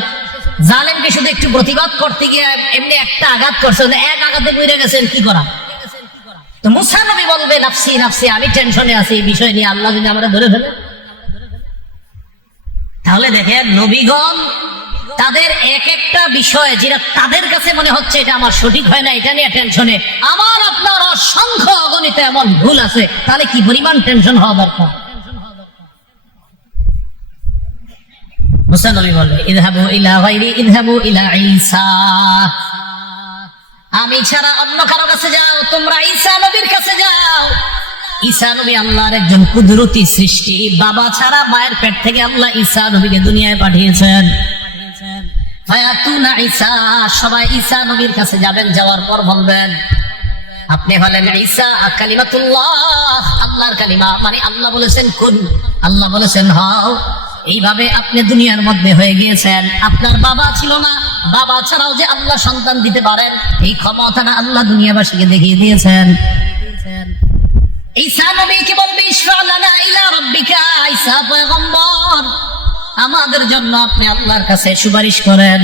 জালেমকে শুধু একটু প্রতিবাদ করতে গিয়ে এমনি একটা আঘাত করছে, এক আঘাতে মরে গেছেন, কি করা? তো মূসা নবী বলবে নাফসি নাফসি, আমি টেনশনে আছি এই বিষয় নিয়ে, আল্লাহ যদি আমরা ধরে ফেলে। তাহলে দেখেন নবীগণ তাদের এক একটা বিষয় যেটা তাদের কাছে মনে হচ্ছে এটা আমার সঠিক হয় না, এটা নিয়ে টেনশনে। আমার আপনার অসংখ্য অগণিত এমন ভুল আছে, তাহলে কি পরিমাণ টেনশন হওয়া দরকার। মূসা নবী বলবে ইযহাবু ইলা গায়রি ইযহাবু ইলা ঈসা, আমি ছাড়া অন্য কারো কাছে যাও, তোমরা ঈসা নবীর কাছে যাও। ঈসা নবী আল্লাহর একজন কুদরতি সৃষ্টি, বাবা ছাড়া মায়ের পেট থেকে আল্লাহ ঈসা নবীকে দুনিয়ায় পাঠিয়েছেন। ফায়াতুনা ঈসা, সবাই ঈসা নবীর কাছে যাবেন, যাওয়ার পর বলবেন আপনি হলেন ঈসা কালিমাতুল্লাহ, আল্লাহর কালিমা, মানে আল্লাহ বলেছেন কুন, আল্লাহ বলেছেন হও। এইভাবে আপনি দুনিয়ার মধ্যে হয়ে গিয়েছেন। আপনার বাবা ছিল না, বাবা ছাড়াও যে আল্লাহ সন্তান দিতে পারেন এই ক্ষমতাটা আল্লাহ দুনিয়াবাসীকে দেখিয়ে দিয়েছেন। ঈসা নবীকে বলবে ইশফা লানা ইলা রাব্বিকা, ঈসা পয়গম্বর আমাদের জন্য আপনি আল্লাহর কাছে সুপারিশ করেন।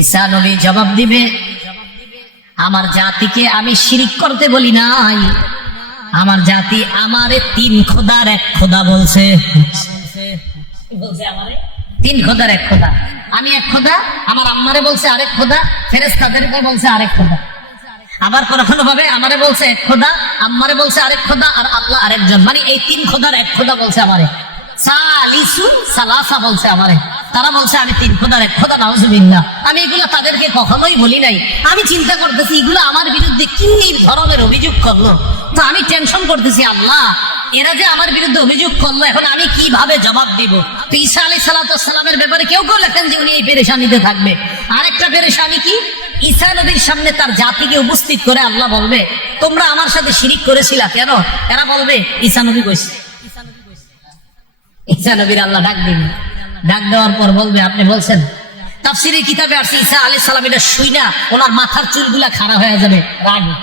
ঈসা নবী জবাব দিবে আমার জাতিকে আমি শিরিক করতে বলি নাই, আমার জাতি আমারে 3 খোদার 1 খোদা বলছে। বলছে আমারে? তিন খোদার এক খোদা। আমি এক খোদা, আমার আম্মারে বলছে আরেক খোদা, ফেরেশতাদেরকে বলছে আরেক খোদা। আবার কখনো ভাবে আমারে বলছে এক খোদা, আম্মারে বলছে আরেক খোদা, আর আল্লাহ আরেকজন। মানে এই তিন খোদার এক খোদা বলছে আমারে। সালিসু সালাসা বলছে আমারে। তারা বলছে আমি তিন খোদার এক খোদা, নাউজুবিল্লাহ। আমি এগুলো তাদেরকে কখনোই বলি নাই। আমি চিন্তা করতেছি এগুলো আমার বিরুদ্ধে কি ধরনের অভিযোগ করলো। তো আমি টেনশন করতেছি, আল্লাহ এরা যে আমার বিরুদ্ধে অভিযোগ করলো, এখন আমি কিভাবে জবাব দিব? তো ঈসা আলাইহিস সালামের ব্যাপারে কেউ কেউ লেখেন যে উনি এই পেরেশানিতে থাকবে। আরেকটা পেরেশানি কি, ঈসা নবীর সামনে তার জাতিকে উপস্থিত করে আল্লাহ বলবে তোমরা আমার সাথে শিরিক করেছিলা কেন? এরা বলবে ঈসা নবী কইছে। ঈসা নবীর আল্লাহ ডাক দিন, ডাক দেওয়ার পর বলবে আপনি বলছেন। তাফসীরের কিতাবে আসছে ঈসা আলাইহিস সালাম এটা শুইনা ওনার মাথার চুলগুলা খাড়া হয়ে যাবে রাগে,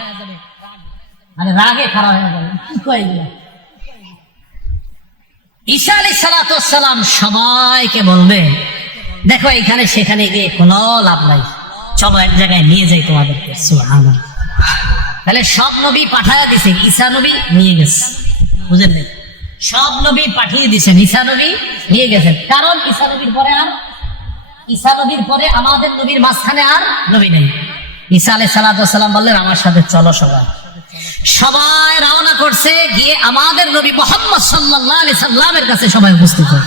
মানে রাগে খাড়া হয়ে যাবে। কি কয় এগুলা? ঈসা আলাইহিস সালাম সবাইকে বলবে দেখো এখানে সেখানে গিয়ে কোনো লাভ নাই, চলো এক জায়গায় নিয়ে যাই তোমাদেরকে। সুবহানাল্লাহ। তাহলে সব নবী পাঠায়া দিছে, ঈসা নবী নিয়ে গেছে। বুঝেন নাই? সব নবী পাঠিয়ে দিছেন, ঈসা নবী নিয়ে গেছেন। কারণ ঈসা নবীর পরে আমাদের নবীর মাঝখানে আর নবী নেই। ঈসা আলাইহিস সালাম বললেন আমার সাথে চলো। সবাই রওনা করছে, গিয়ে আমাদের নবী মুহাম্মদ সাল্লাল্লাহু আলাইহি সাল্লামের কাছে সবাই উপস্থিত হয়।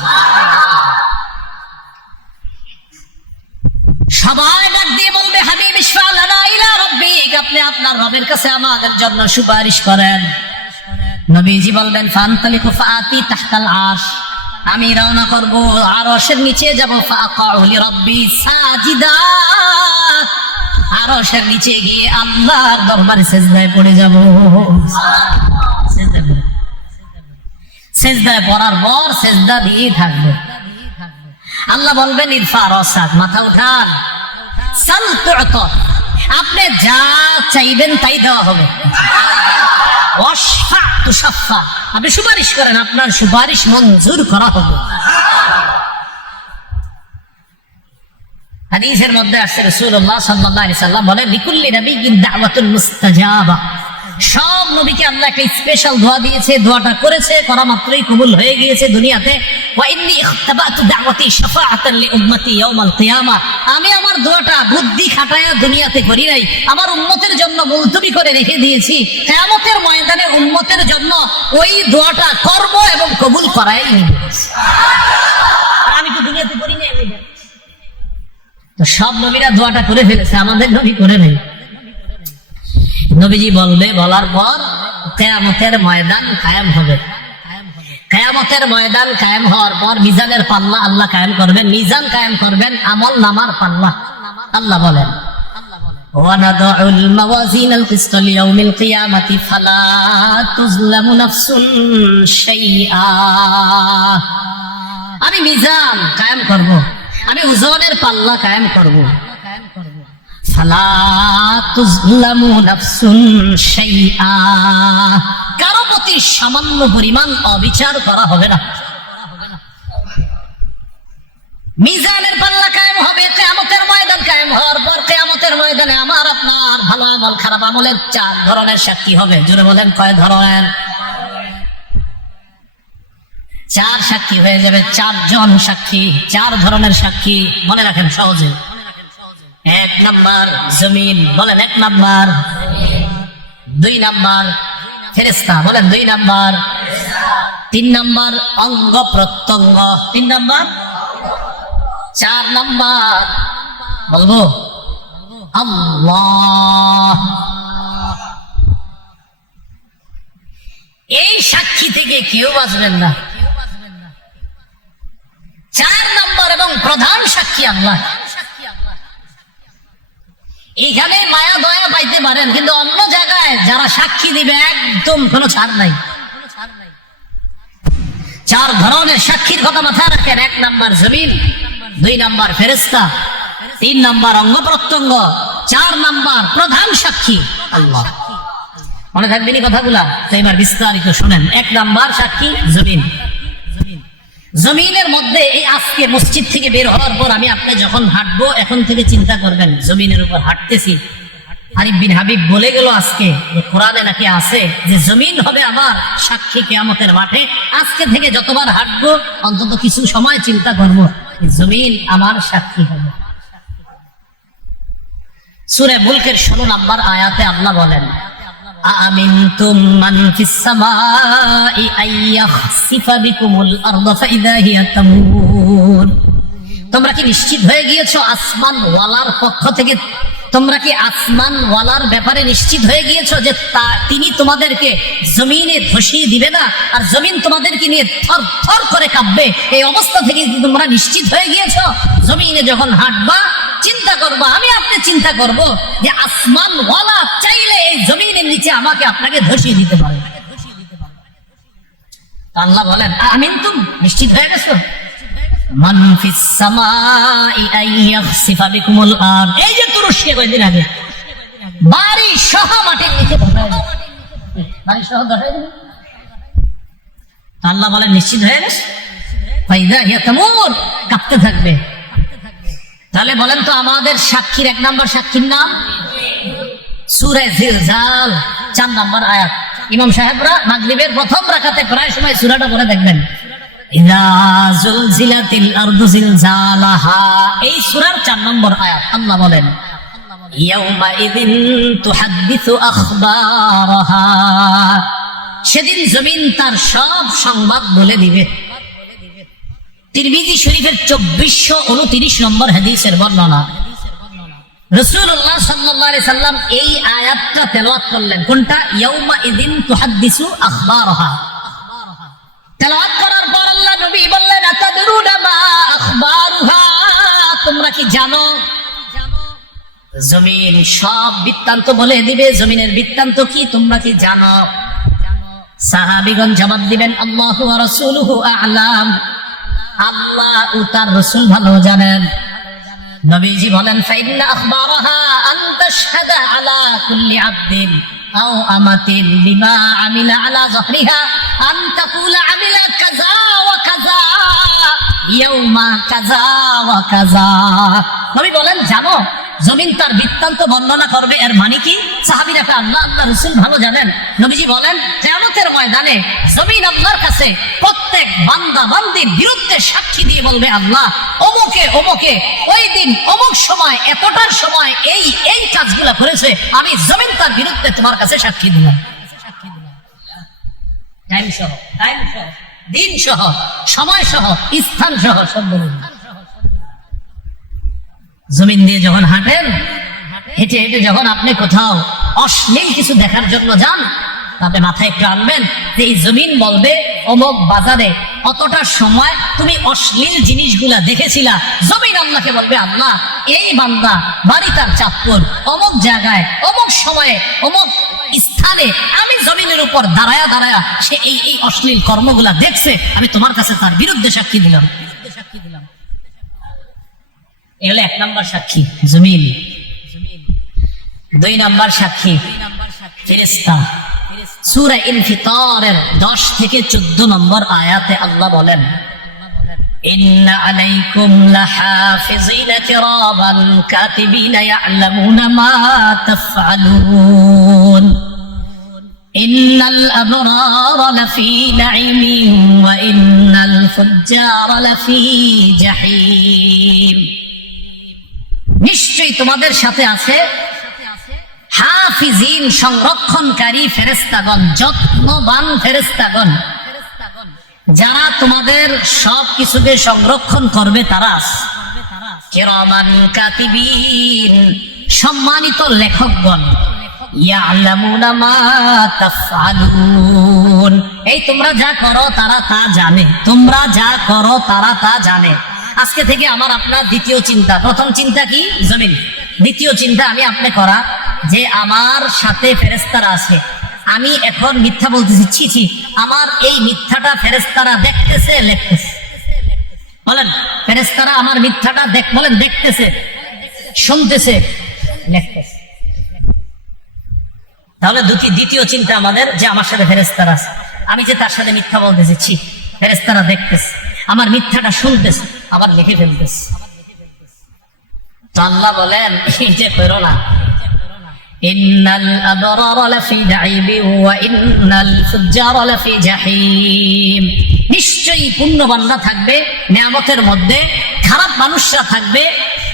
সবাই ডাক দিয়ে বলবে হাবিব ইশফা লানা ইলা রাব্বিক, আপনি আপনার রবের কাছে আমাদের জন্য সুপারিশ করেন। নবীজি বলবেন ফান্তালিকু ফাআতি তাহতাল আরশ, আমি রওনা করব আরশের নিচে যাব। ফাআকাউ লিরাব্বি সাজিদা, আরশের নিচে গিয়ে আল্লাহর দরবারে সিজদায় পড়ে যাব। সিজদায় পড়ার পর সিজদা দিয়ে থাকবে। আল্লাহ বলবেন ইরফা রাসাক, মাথা উঠান। সাল তু'তা, আপনি যা চাইবেন তাই দেওয়া হবে। ওয়াশফা তুশাফা, আপনি সুপারিশ করেন, আপনার সুপারিশ মঞ্জুর করা হবে। হাদিসের মধ্যে আসছে রাসূলুল্লাহ সাল্লাল্লাহু আলাইহি সাল্লাম বলেন লিকুল্লি নাবিয়্যিন দাওয়াতুন মুস্তাজাবা, সব নবীকে আল্লাহ একটা স্পেশাল দোয়া দিয়েছে, দোয়াটা করেছে, করা মাত্রই কবুল হয়ে গিয়েছে দুনিয়াতে। ওয়া ইন্নী ইখতাবাতু দাওয়াতি শাফাআতান লিউম্মতি ইয়াউমাল কিয়ামাহ, আমি আমার দোয়াটা বুদ্ধি খাটায়া দুনিয়াতে করি নাই, আমার উম্মতের জন্য মুলতবি করে রেখে দিয়েছি। কিয়ামতের ময়দানে উম্মতের জন্য ওই দোয়াটা করব এবং কবুল করাই নিব। আমি তো দুনিয়াতে করি নাই। তো সব নবীরা দোয়াটা করে ফেলেছে, আমাদের নবী করে নাই। নবীজি বলবে, বলার পর কিয়ামতের ময়দান কায়েম হবে। কিয়ামতের ময়দান কায়েম হওয়ার পর মিজানের পাল্লা আল্লাহ কায়েম করবেন, মিজান কায়েম করবেন, আমল নামার পাল্লা। আল্লাহ বলেন ওয়ানাদউল মাওয়াজিনাল কিসত লিয়াউমিল কিয়ামাতি ফালা তুজলামু নাফসুন শাইআ, আমি মিজান কায়েম করব, আমি ওজনের পাল্লা কায়েম করব। ফালা তুজলামু নাফসুন শাইআ, কারো প্রতি সামান্য পরিমাণ অবিচার করা হবে না। মিজানের পাল্লা কায়েম হবে, কিয়ামতের ময়দান কায়েম হওয়ার পর কিয়ামতের ময়দানে আমার আপনার ভালো আমল খারাপ আমলের 4 ধরনের সাক্ষী হবে। জোরে বলেন কয় ধরনের? 4 সাক্ষী হয়ে যাবে, 4 জন সাক্ষী, 4 ধরনের সাক্ষী। মনে রাখেন সহজে। 1 নাম্বার জমিন, বলেন 1 নাম্বার। 2 নাম্বার ফেরেশতা, বলেন 2 নাম্বার। 3 নাম্বার অঙ্গ প্রত্যঙ্গ, 3 নাম্বার। 4 নাম্বার বলবো আল্লাহ। এই সাক্ষী থেকে কেউ বাঁচবেন না। 4 নম্বর এবং প্রধান সাক্ষী আল্লাহ। এইখানে মায়া দয়া পাইতে পারেন, কিন্তু অন্য জায়গায় যারা সাক্ষী দিবে একদম কোনো ছাড় নাই। 4 ধরনের সাক্ষীর কথা মাথায় রাখেন। 1 নাম্বার জমিন, 2 নাম্বার ফেরেশতা, 3 নাম্বার অঙ্গ প্রত্যঙ্গ, 4 নাম্বার প্রধান সাক্ষী আল্লাহ। মনে থাকবেন এই কথাগুলা? তো এবার বিস্তারিত শুনেন। 1 নাম্বার সাক্ষী জমিন। জমিনের মধ্যে এই আজকে মসজিদ থেকে বের হওয়ার পর আমি আপনি যখন হাঁটবো, এখন থেকে চিন্তা করবেন জমিনের উপর হাঁটতেছি, আরিফ বিন হাবিব বলে গেল আজকে যে কোরআনে নাকি আছে যে জমিন হবে আমার সাক্ষী কিয়ামতের মাঠে। আজকে থেকে যতবার হাঁটবো অন্তত কিছু সময় চিন্তা করবো জমিন আমার সাক্ষী হবে। সূরা মুলকের 16 নম্বর আয়াতে আল্লাহ বলেন, আমিনতুম মান ফিস সামাই আইয়াখসিফা বিকুমুল আরদা ফাইদা হিয়া তামুর। তোমরা কি নিশ্চিত হয়ে গিয়েছো আসমান ওয়ালার পক্ষ থেকে? তোমরা কি আসমান ওয়ালার ব্যাপারে নিশ্চিত হয়ে গিয়েছো যে তিনি তোমাদেরকে জমিনে ধসিয়ে দিবে না, আর জমিন তোমাদেরকে নিয়ে থর থর করে কাঁপবে? এই অবস্থা থেকে তোমরা নিশ্চিত হয়ে গিয়েছো? জমিনে যখন হাঁটবা চিন্তা করবা, আমি আপনি চিন্তা করব যে আসমান ওয়ালা চাইলে এই জমিনের নিচে আমাকে আপনাকে ধসিয়ে দিতে পারে। আল্লাহ বলেন, আমিনতুম, নিশ্চিত হয়ে গেছো? মান ফিস সামাই আইয়াখসিফা বিকুমুল আরদ, এই যে তুরস্কে কয়েকদিন আগে বাড়ি সহ মাটির নিচে বাড়ি সহ ধরে দিল। আল্লাহ বলেন নিশ্চিত হয়ে গেছে, ফাইদা হিয়া তামুর, কাঁপতে থাকবে। তাহলে বলেন তো আমাদের সাক্ষীর 1 নম্বর সাক্ষীর নাম সূরা জিলজাল 4 নম্বর আয়াত। ইমাম সাহেবরা মাগরিবের প্রথম রাকাতে প্রায় সময় সূরাটা পড়ে দেখবেন, ইযা যুলজিলাতিল আরদু জিলজালাহা, এই সূরার 4 নম্বর আয়াত। আল্লাহ বলেন, ইয়াউমা ইযিন তুহাদ্দিসু আখবারাহা, সেদিন জমিন তার সব সংবাদ বলে দিবে। তিরমিজি শরীফের 2429 নম্বর হাদিসের বর্ণনা, রাসূলুল্লাহ সাল্লাল্লাহু আলাইহি সাল্লাম এই আয়াতটা তেলাওয়াত করলেন। কোনটা? ইয়াউমা ইযিন তুহাদ্দিসু আখবারাহা। তেলাওয়াত করার পর আল্লাহ নবী বললেন, আতাদরুনা মা আখবারুহা, তোমরা কি জানো জমিন সব বৃত্তান্ত বলে দিবে? জমিনের বৃত্তান্ত কি তোমরা কি জানো? সাহাবীগণ জবাব দিবেন, আল্লাহু ওয়া রাসূলুহু আ'লাম, আল্লাহ ও তার রাসূল ভালো জানেন। নবীজি বলেন, ফাইন্না আখবারাহা আন তাশহাদা আলা কুল্লি আবদিন আও আমাতিন বিমা আমিলা আলা যহরিহা আন তাকুলা আমিলা কাযা ওয়া কাযা ইয়াউমা কাযা ওয়া কাযা। নবী বলেন, জানো জমিন তার বৃত্তান্ত বর্ণনা করবে, এর মানে কি? সাহাবীরা আল্লাহ রাসূল ভালো জানেন। নবীজি বলেন, কিয়ামতের ময়দানে জমিন আল্লাহর কাছে প্রত্যেক বান্দা বান্দির বিরুদ্ধে সাক্ষী দিয়ে বলবে, আল্লাহ অমুকে অমুকে ওই দিন অমুক সময় এতটার সময় এই এই কাজগুলো করেছে, আমি জমিন তার বিরুদ্ধে তোমার কাছে সাক্ষী দিলাম। টাইম সহ, দিন সহ, সময় সহ, স্থান সহ সব বলুন। জমিন দিয়ে যখন হাঁটেন, হেঁটে হেঁটে যখন আপনি কোথাও অশ্লীল কিছু দেখার জন্য যান, আপনি মাথায় একটু আনবেন যে এই জমিন বলবে অমুক বাজারে অতটা সময় তুমি অশ্লীল জিনিসগুলা দেখেছিলা। জমিন আল্লাহকে বলবে, আল্লাহ এই বান্দা বাড়ি তার চাঁদপুর অমুক জায়গায় অমুক সময়ে অমুক স্থানে আমি জমিনের উপর দাঁড়ায়া দাঁড়ায়া সে এই এই অশ্লীল কর্মগুলা দেখছে, আমি তোমার কাছে তার বিরুদ্ধে সাক্ষী দিলাম। এ হলো 1 নম্বর সাক্ষী জমিন। 2 নম্বর সাক্ষী ফেরেশতা। সূরা ইনফিতারের 10 থেকে 14 নম্বর আয়াতে আল্লাহ বলেন, ইন্না আলাইকুম লাহাফিজিনা কিরামান কাতিবিনা ইয়ালামুনা মা তাফআলুন ইন্নাল আবরারা লাফি নাঈমিন ওয়া ইন্নাল ফুজ্জারা লাফি জাহিম। নিশ্চয়ই তোমাদের সাথে আছে হাফিজিন, সংরক্ষণকারী ফেরেশতাগণ, যত্নবান ফেরেশতাগণ, যারা তোমাদের সব কিছুকে সংরক্ষণ করবে। তারা কিরামান কাতিবিন, সম্মানিত লেখকগণ, ইয়ালামুনা মা তাফআলুন, এই তোমরা যা করো তারা তা জানে, তোমরা যা করো তারা তা জানে। আজকে থেকে আমার আপনার দ্বিতীয় চিন্তা, প্রথম চিন্তা কি? জমিন। দ্বিতীয় চিন্তা আমি আপনি করা যে আমার সাথে ফেরেশতারা আছে, আমি এখন মিথ্যা বলতেছি, ছি ছি, আমার এই মিথ্যাটা ফেরেশতারা দেখতেছে, লিখতেছে। বলেন, ফেরেশতারা আমার মিথ্যাটা বলেন দেখতেছে, শুনতেছে, লিখতেছে। তাহলে দ্বিতীয় চিন্তা আমাদের যে আমার সাথে ফেরেশতারা আছে, আমি যে তার সাথে মিথ্যা বলতেছি, ছি, ফেরেশতারা দেখতেছে, আমার মিথ্যাটা শুনতেছে, আবার লিখে ফেলতেছে। তো আল্লাহ বলেন, এটা করো না, ইন্নাল আবরারা লাফি নাঈমিন ওয়া ইন্নাল ফুজ্জারা লাফি জাহিম। নিশ্চয়ই পুণ্যবানরা থাকবে নিয়ামতের মধ্যে, খারাপ মানুষরা থাকবে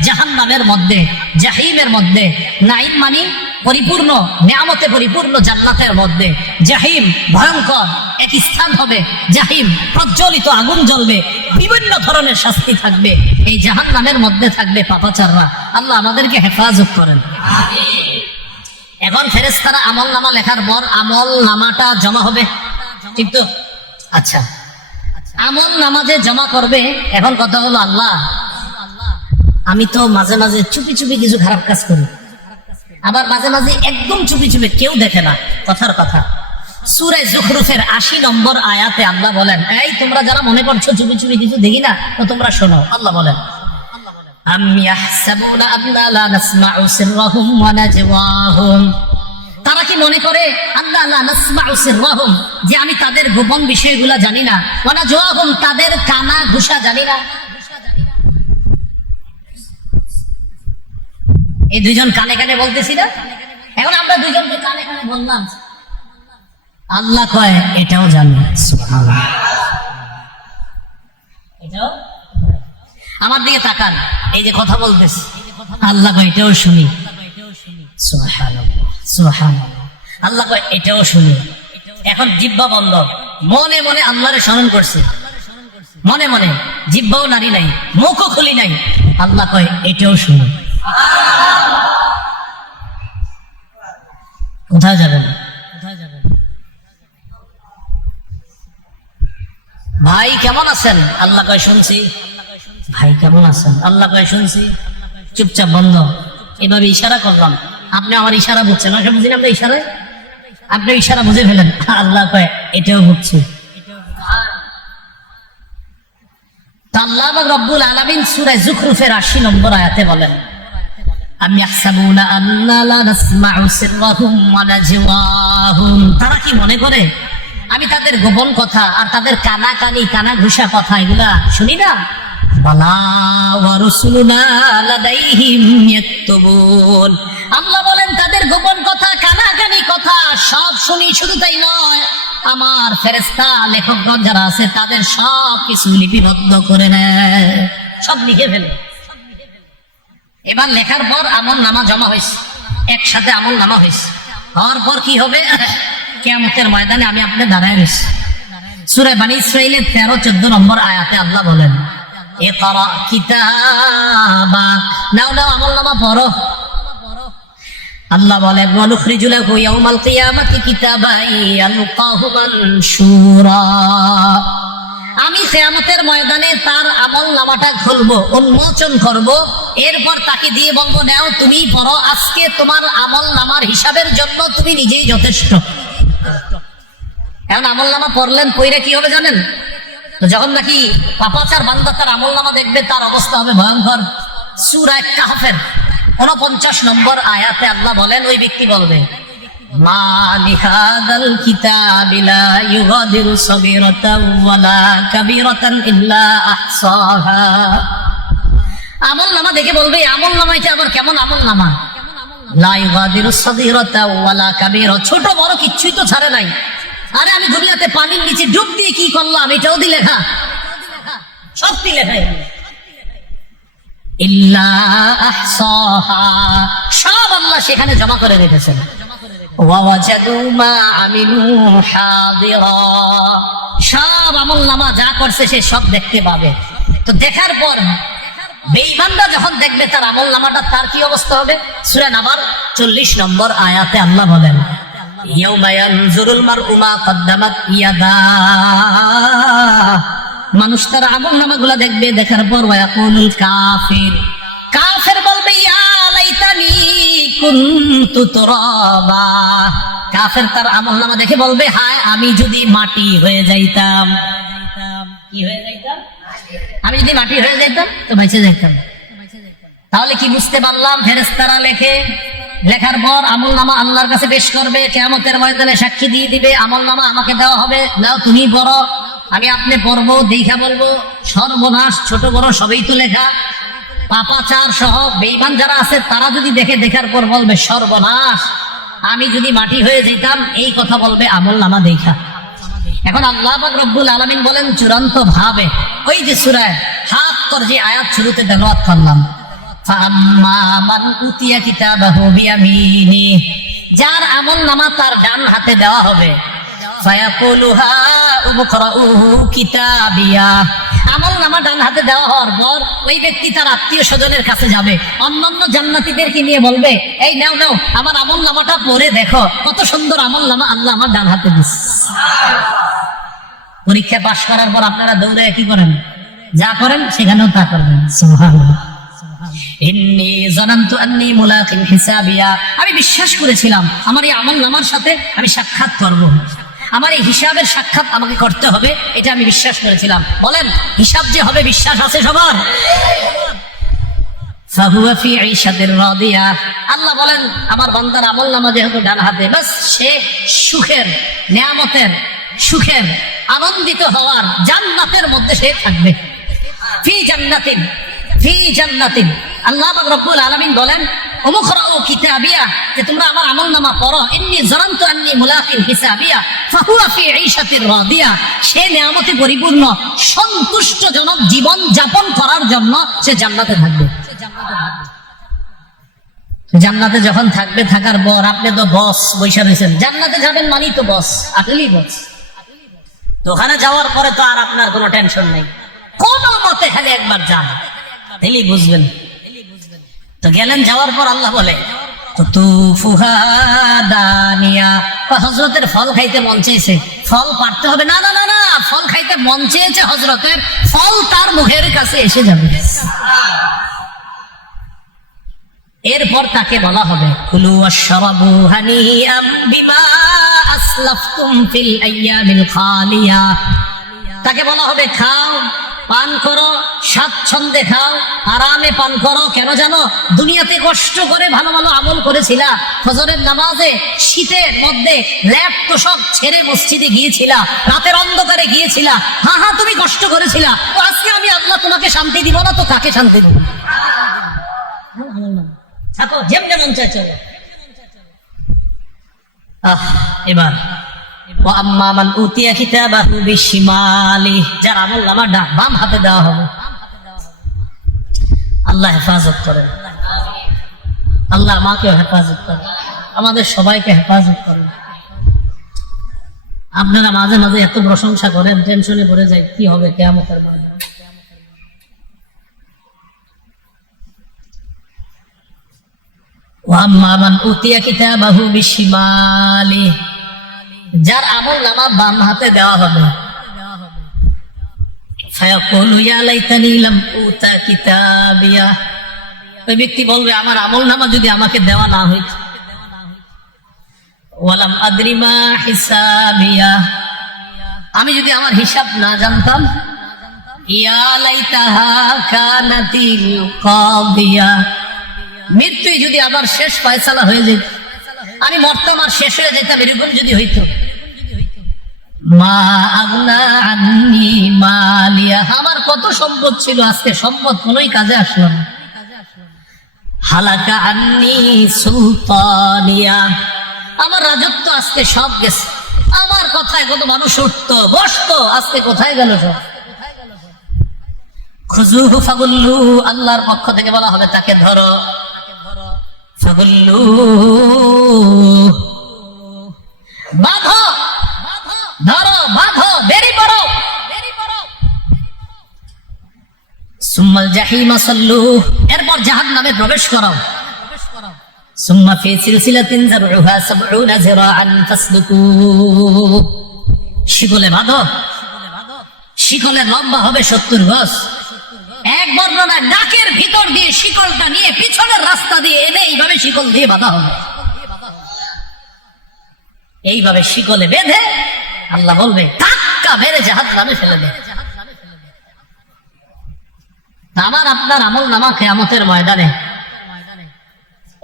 জাহান্নামের মধ্যে, জাহিমের মধ্যে। নাঈম মানে পরিপূর্ণ নিয়ামতে পরিপূর্ণ জান্নাতের মধ্যে, জাহিম ভয়ঙ্কর এক স্থান হবে। জাহিম প্রজ্বলিত আগুন জ্বলবে, বিভিন্ন ধরনের শাস্তি থাকবে। এই জাহান্নামের মধ্যে থাকবে পাপাচাররা। আল্লাহ আমাদেরকে হেফাজত করেন। এখন ফেরেশতারা আমল নামা লেখার পর আমল নামাটা জমা হবে, ঠিক তো? আচ্ছা, আমল নামা যে জমা করবে, এখন কথা হলো আল্লাহ আমি তো মাঝে মাঝে চুপি চুপি কিছু খারাপ কাজ করি, আবার মাঝে মাঝে একদম চুপি চুপি, কেউ দেখে না। কথার কথা সূরা যুখরুফের ৮০ নম্বর আয়াতে আল্লাহ বলেন, এই তোমরা যারা মনে করছো চুপি চুপি কিছু দেখি না, তো তোমরা শোনো। আল্লাহ বলেন, আম ইয়াহসাবুনা আন্না লা নাসমাউ সিররাহুম ওয়া নাজওয়াহুম। তারা কি মনে করে আন্না লা নাসমাউ সিররাহুম, যে আমি তাদের গোপন বিষয়গুলো জানি না, ওয়া নাজওয়াহুম তাদের কানা ঘুষা জানি না। এই দুইজন কানে কানে বলতেছি না, এখন আমরা দুইজনকে কানে কানে বললাম, আল্লাহ কয় এটাও জানি। সুবহানাল্লাহ। এটাও আমার দিকে তাকান, এই যে কথা বলতেছি, আল্লাহ কয় এটাও শুনি। সুবহানাল্লাহ, সুবহানাল্লাহ। আল্লাহ কয় এটাও শুনি। এখন জিহ্বা বন্ধ, মনে মনে আল্লাহরে স্মরণ করছে, মনে মনে, জিহ্বাও নারী নাই, মুখও খুলি নাই। আল্লাহ কয় এটাও শুনি। কোথায় যাবেন? ভাই কেমন আছেন? আল্লাহ কয় শুনছি। ভাই কেমন আছেন? আল্লাহ কয় শুনছি। চুপচাপ বন্ধ। এভাবে ইশারা করলাম, আপনি আমার ইশারা বুঝছেন না? বুঝি না আমরা ইশারায়, আপনি ইশারা বুঝে ফেলেন। আল্লাহ কয় এটাও বুঝছি। আল্লাহ রব্বুল আলামিন সূরা যুখরুফের ৮০ নম্বর আয়াতে বলেন, আম ইয়াহসাবুনা আন্না লা নাসমাউ সিররাহুম ওয়া নাজওয়াহুম। তারা কি মনে করে আমি তাদের গোপন কথা আর তাদের কানাকানি কানা ঘুষা কথা এগুলা শুনি না? বালা ওয়া রাসূলুনা লাদাইহিম ইয়াকতুবুন। আল্লাহ বলেন তাদের গোপন কথা, কানাকানি কথা সব শুনি। শুধু তাই নয়, আমার ফেরেশতা লেখকগণ যারা আছে তাদের সব কিছু লিপিবদ্ধ করে নেয়, সব লিখে ফেলে। এবার লেখার পর আমল নামা জমা হয়েছে, একসাথে আমল নামা হয়েছে। হওয়ার পর কি হবে? কিয়ামতের ময়দানে আমি আপনি দাঁড়ায় রয়েছি। সূরা বনী ইসরাঈলের 13-14 নম্বর আয়াতে আল্লাহ বলেন, ইকরা কিতাবাক, নাও নাও আমল নামা পড়ো। আল্লাহ বলেন, ওয়া নুখরিজু লাহু ইয়াওমাল কিয়ামাতি কিতাবান ইয়ালকাহু মানশুরা। আমি কিয়ামতের ময়দানে তার আমল নামাটা খুলবো, উন্মোচন করব, এরপর তাকে দিয়ে বলবো, নাও তুমি পড়ো, আজকে তোমার আমল নামার হিসাবের জন্য তুমি নিজেই যথেষ্ট। এখন আমল নামা পড়লেন, পড়লে কি হবে জানেন? তো যখন নাকি পাপাচার বান্দা তার আমল নামা দেখবে, তার অবস্থা হবে ভয়ঙ্কর। সূরা কাহফের 49 নম্বর আয়াতে আল্লাহ বলেন, ওই ব্যক্তি বলবে, মা লিহাদাল কিতাবি লা ইউগাদিরু সগীরাতান ওয়ালা কাবীরাতান ইল্লা আহসাহা। আমল নামা দেখে বলবে, আমল নামা এটা আবার কেমন আমল নামা? লা ইউগাদিরু সগীরাতান ওয়ালা কাবীরা, ছোট বড় কিচ্ছুই তো ছাড়ে নাই। আরে আমি দুনিয়াতে পানির নিচে ডুব দিয়ে কি করলাম, এটাও দি লেখা, সব দি লেখা। ইল্লা আহসাহা, সব আল্লাহ সেখানে জমা করে রেখেছেন। ওয়া ওয়াজাদু মা আমিলু হাদিরা, সব আমল নামা যা করছে সে সব দেখতে পাবে। তো দেখার পর বেঈমানরা যখন দেখবে তার আমল নামাটা, তার কি অবস্থা হবে? সূরা নাবার 40 নম্বর আয়াতে আল্লাহ বলেন, ইয়াউমা ইয়ানজুরুল মার'উ মা কদ্দামাত ইয়াদা। মানুষ তার আমল নামাগুলো দেখবে, দেখার পর ওয়ায়াকুলুল কাফির, কাফের বলবে, ইয়া লাইতানি কুনতু তুরাবা। কাফের তার আমল নামা দেখে বলবে, হায় আমি যদি মাটি হয়ে যাইতাম। কি হয়ে যাইতাম? আমি যদি মাটি হয়ে যাইতাম তো বেঁচে যাইতাম। তাহলে কি বুঝতে পারলাম? ফেরেশতারা লেখে, লেখার পর আমল নামা আল্লাহর কাছে পেশ করবে, কিয়ামতের ময়দানে সাক্ষী দিয়ে দিবে, আমল নামা আমাকে দেওয়া হবে, নাও তুমি পড়ো। আমি আপনি পড়বো, দেখা বলবো, সর্বনাশ, ছোট বড় সবই তো লেখা। পাপাচার সহ বেঈমান যারা আছে তারা যদি দেখে, দেখার পর বলবে সর্বনাশ, আমি যদি মাটি হয়ে যেতাম, এই কথা বলবে আমলনামা দেখা। এখন আল্লাহ পাক রব্বুল আলামিন বলেন চূড়ান্ত ভাবে, ওই যে সূরা হাক্কর যে আয়াত শুরুতে তেলাওয়াত করলাম, ফাআম্মা মান উতিয়া কিতাবাহু বিয়ামিনি, যার আমলনামা তার ডান হাতে দেওয়া হবে, ফায়াকুলু হাউমুকরাউ কিতাবিয়া, আমলনামা ডান হাতে দেওয়া হওয়ার পর ওই ব্যক্তি তার আত্মীয় স্বজনের কাছে যাবে, অন্যান্য জান্নাতীদেরকে নিয়ে বলবে, এই নাও নাও আমার আমলনামাটা পড়ে দেখো, কত সুন্দর আমলনামা আল্লাহ আমার ডান হাতে দিচ্ছে। পরীক্ষা পাশ করার পর আপনারা দৌড়ে কি করেন? যা করেন সেখানেও তা করবেন। সুবহানাল্লাহ। ইন্নী যানানতু আন্নী মুলাকিন হিসাবিয়া, আমি বিশ্বাস করেছিলাম আমার এই আমলনামার সাথে আমি সাক্ষাৎ করব, আমার এই হিসাবের সাক্ষাৎ আমাকে করতে হবে, এটা আমি বিশ্বাস করেছিলাম। বলেন হিসাব যে হবে বিশ্বাস আছে সবার? ফাহুয়া ফি ঈশাতির রাদিয়া, আল্লাহ বলেন আমার বান্দার আমলনামা যেহেতু ডান হাতে, বাস সে সুখের, নিয়ামতের, সুখের, আনন্দিত হওয়ার জান্নাতের মধ্যে সে থাকবে। ফি জান্নাতিন, ফি জান্নাতিন। আল্লাহ পাক রব্বুল আলামিন বলেন উমুকরাউ কিতাবিয়া, যে তোমরা আমার আমলনামা পড়ো, ইন্নী যানানতু আন্নী মুলাকিন হিসাবিয়া ফাহুয়া ফি ঈশাতির রাদিয়া, সে নিয়ামতে পরিপূর্ণ সন্তুষ্টজনক জীবন যাপন করার জন্য সে জান্নাতে থাকবে। জান্নাতে যখন থাকবে, থাকার পর আপনি তো বস বৈশা রয়েছেন, জান্নাতে যাবেন মানেই তো বস, আসলেই বস। তো ওখানে যাওয়ার পরে তো আর আপনার কোনো টেনশন নেই, কোনো মতে খালি একবার যান, তাহলেই বুঝবেন। তো গেলেন, যাওয়ার পর আল্লাহ বলে হযরতের ফল খাইতে মন চেয়েছে, ফল পারতে হবে না, না না না, ফল খাইতে মন চেয়েছে হযরতের, ফল তার মুখের কাছে এসে যাবে। এরপর তাকে বলা হবে কুলু ওয়াশরাবু হানিআম বিমা আসলাফতুম ফিল আইয়ামিল খালিয়া, তাকে বলা হবে খাও, পান করো, স্বাচ্ছন্দ্যে খাও, আরামে পান করো। কেন জানো? দুনিয়াতে কষ্ট করে ভালো ভালো আমল করেছিলা, ফজরের নামাজে শীতের মধ্যে ল্যাপ তোষক ছেড়ে মসজিদে গিয়েছিলা, রাতের অন্ধকারে গিয়েছিলা, হ্যাঁ হ্যাঁ তুমি কষ্ট করেছিলা, তো আজকে আমি আল্লাহ তোমাকে শান্তি দিব না, তো কাকে শান্তি দেব? থাকো যেমনি মন চায় চলো। এবার ওয়াম্মা মান উতিয়া কিতাবাহু বিশিমালি, যার আমলনামা বাম হাতে দেওয়া হবে। আল্লাহ হেফাজত করেন, আল্লাহ আমাকে হেফাজত করেন, আমাদের সবাইকে হেফাজত করেন। আপনারা মাঝে মাঝে এত প্রশংসা করেন, টেনশনে পড়ে যায় কি হবে কিয়ামতের মাঠে। ওয়াম্মা মান উতিয়া কিতাবাহু বিশিমালি, যার আমলনামা বাম হাতে দেওয়া হবে, ফায়াকুলু ইয়া লাইতানি লাম উতা কিতাবিয়া, ওই ব্যক্তি বলবে আমার আমলনামা যদি আমাকে দেওয়া না হইত, ওয়ালাম আদরি মা হিসাবিয়া, আমি যদি আমার হিসাব না জানতাম, ইয়া লাইতাহা কানাতিল কাদিয়া, মৃত্যুই যদি আবার শেষ ফয়সালা হয়ে যেত, আমি মরতাম আর শেষ হয়ে যেতাম, এরকম যদি হইতো। মা আগনা আন্নি মালিয়া, আমার কত সম্পদ ছিল, আজকে সম্পদ কোনোই কাজে আসলো না। হালাকা আন্নি সুলতানিয়া, আমার রাজত্ব আজকে সব গেছে, আমার কথায় কত মানুষ উঠতো বসতো, আজকে কোথায় গেল সব। খুজুহু ফাগুল্লু, আল্লাহর পক্ষ থেকে বলা হবে তাকে ধরো, ফাগুল্লু বাঁধো, ধরো বাঁধো, বেরি পড়ো। সুম্মাল জাহিমা সাল্লু, এরপর জাহান্নামে প্রবেশ করাও। সুম্মা ফি সিলসিলাতিন যারউহা ৭০ যিরাআন ফাসলুকু, শিকলে বাঁধো, শিকলে লম্বা হবে ৭০ গজ। এক বর্ণনা নাকের ভিতর দিয়ে শিকলটা নিয়ে পিছনের রাস্তা দিয়ে এনে এইভাবে শিকল দিয়ে বাঁধা হবে। এইভাবে শিকলে বেঁধে আল্লাহ বলবে ধাক্কা মেরে জাহান্নামে ফেলে দে। আমার আপনার আমলনামা কিয়ামতের ময়দানে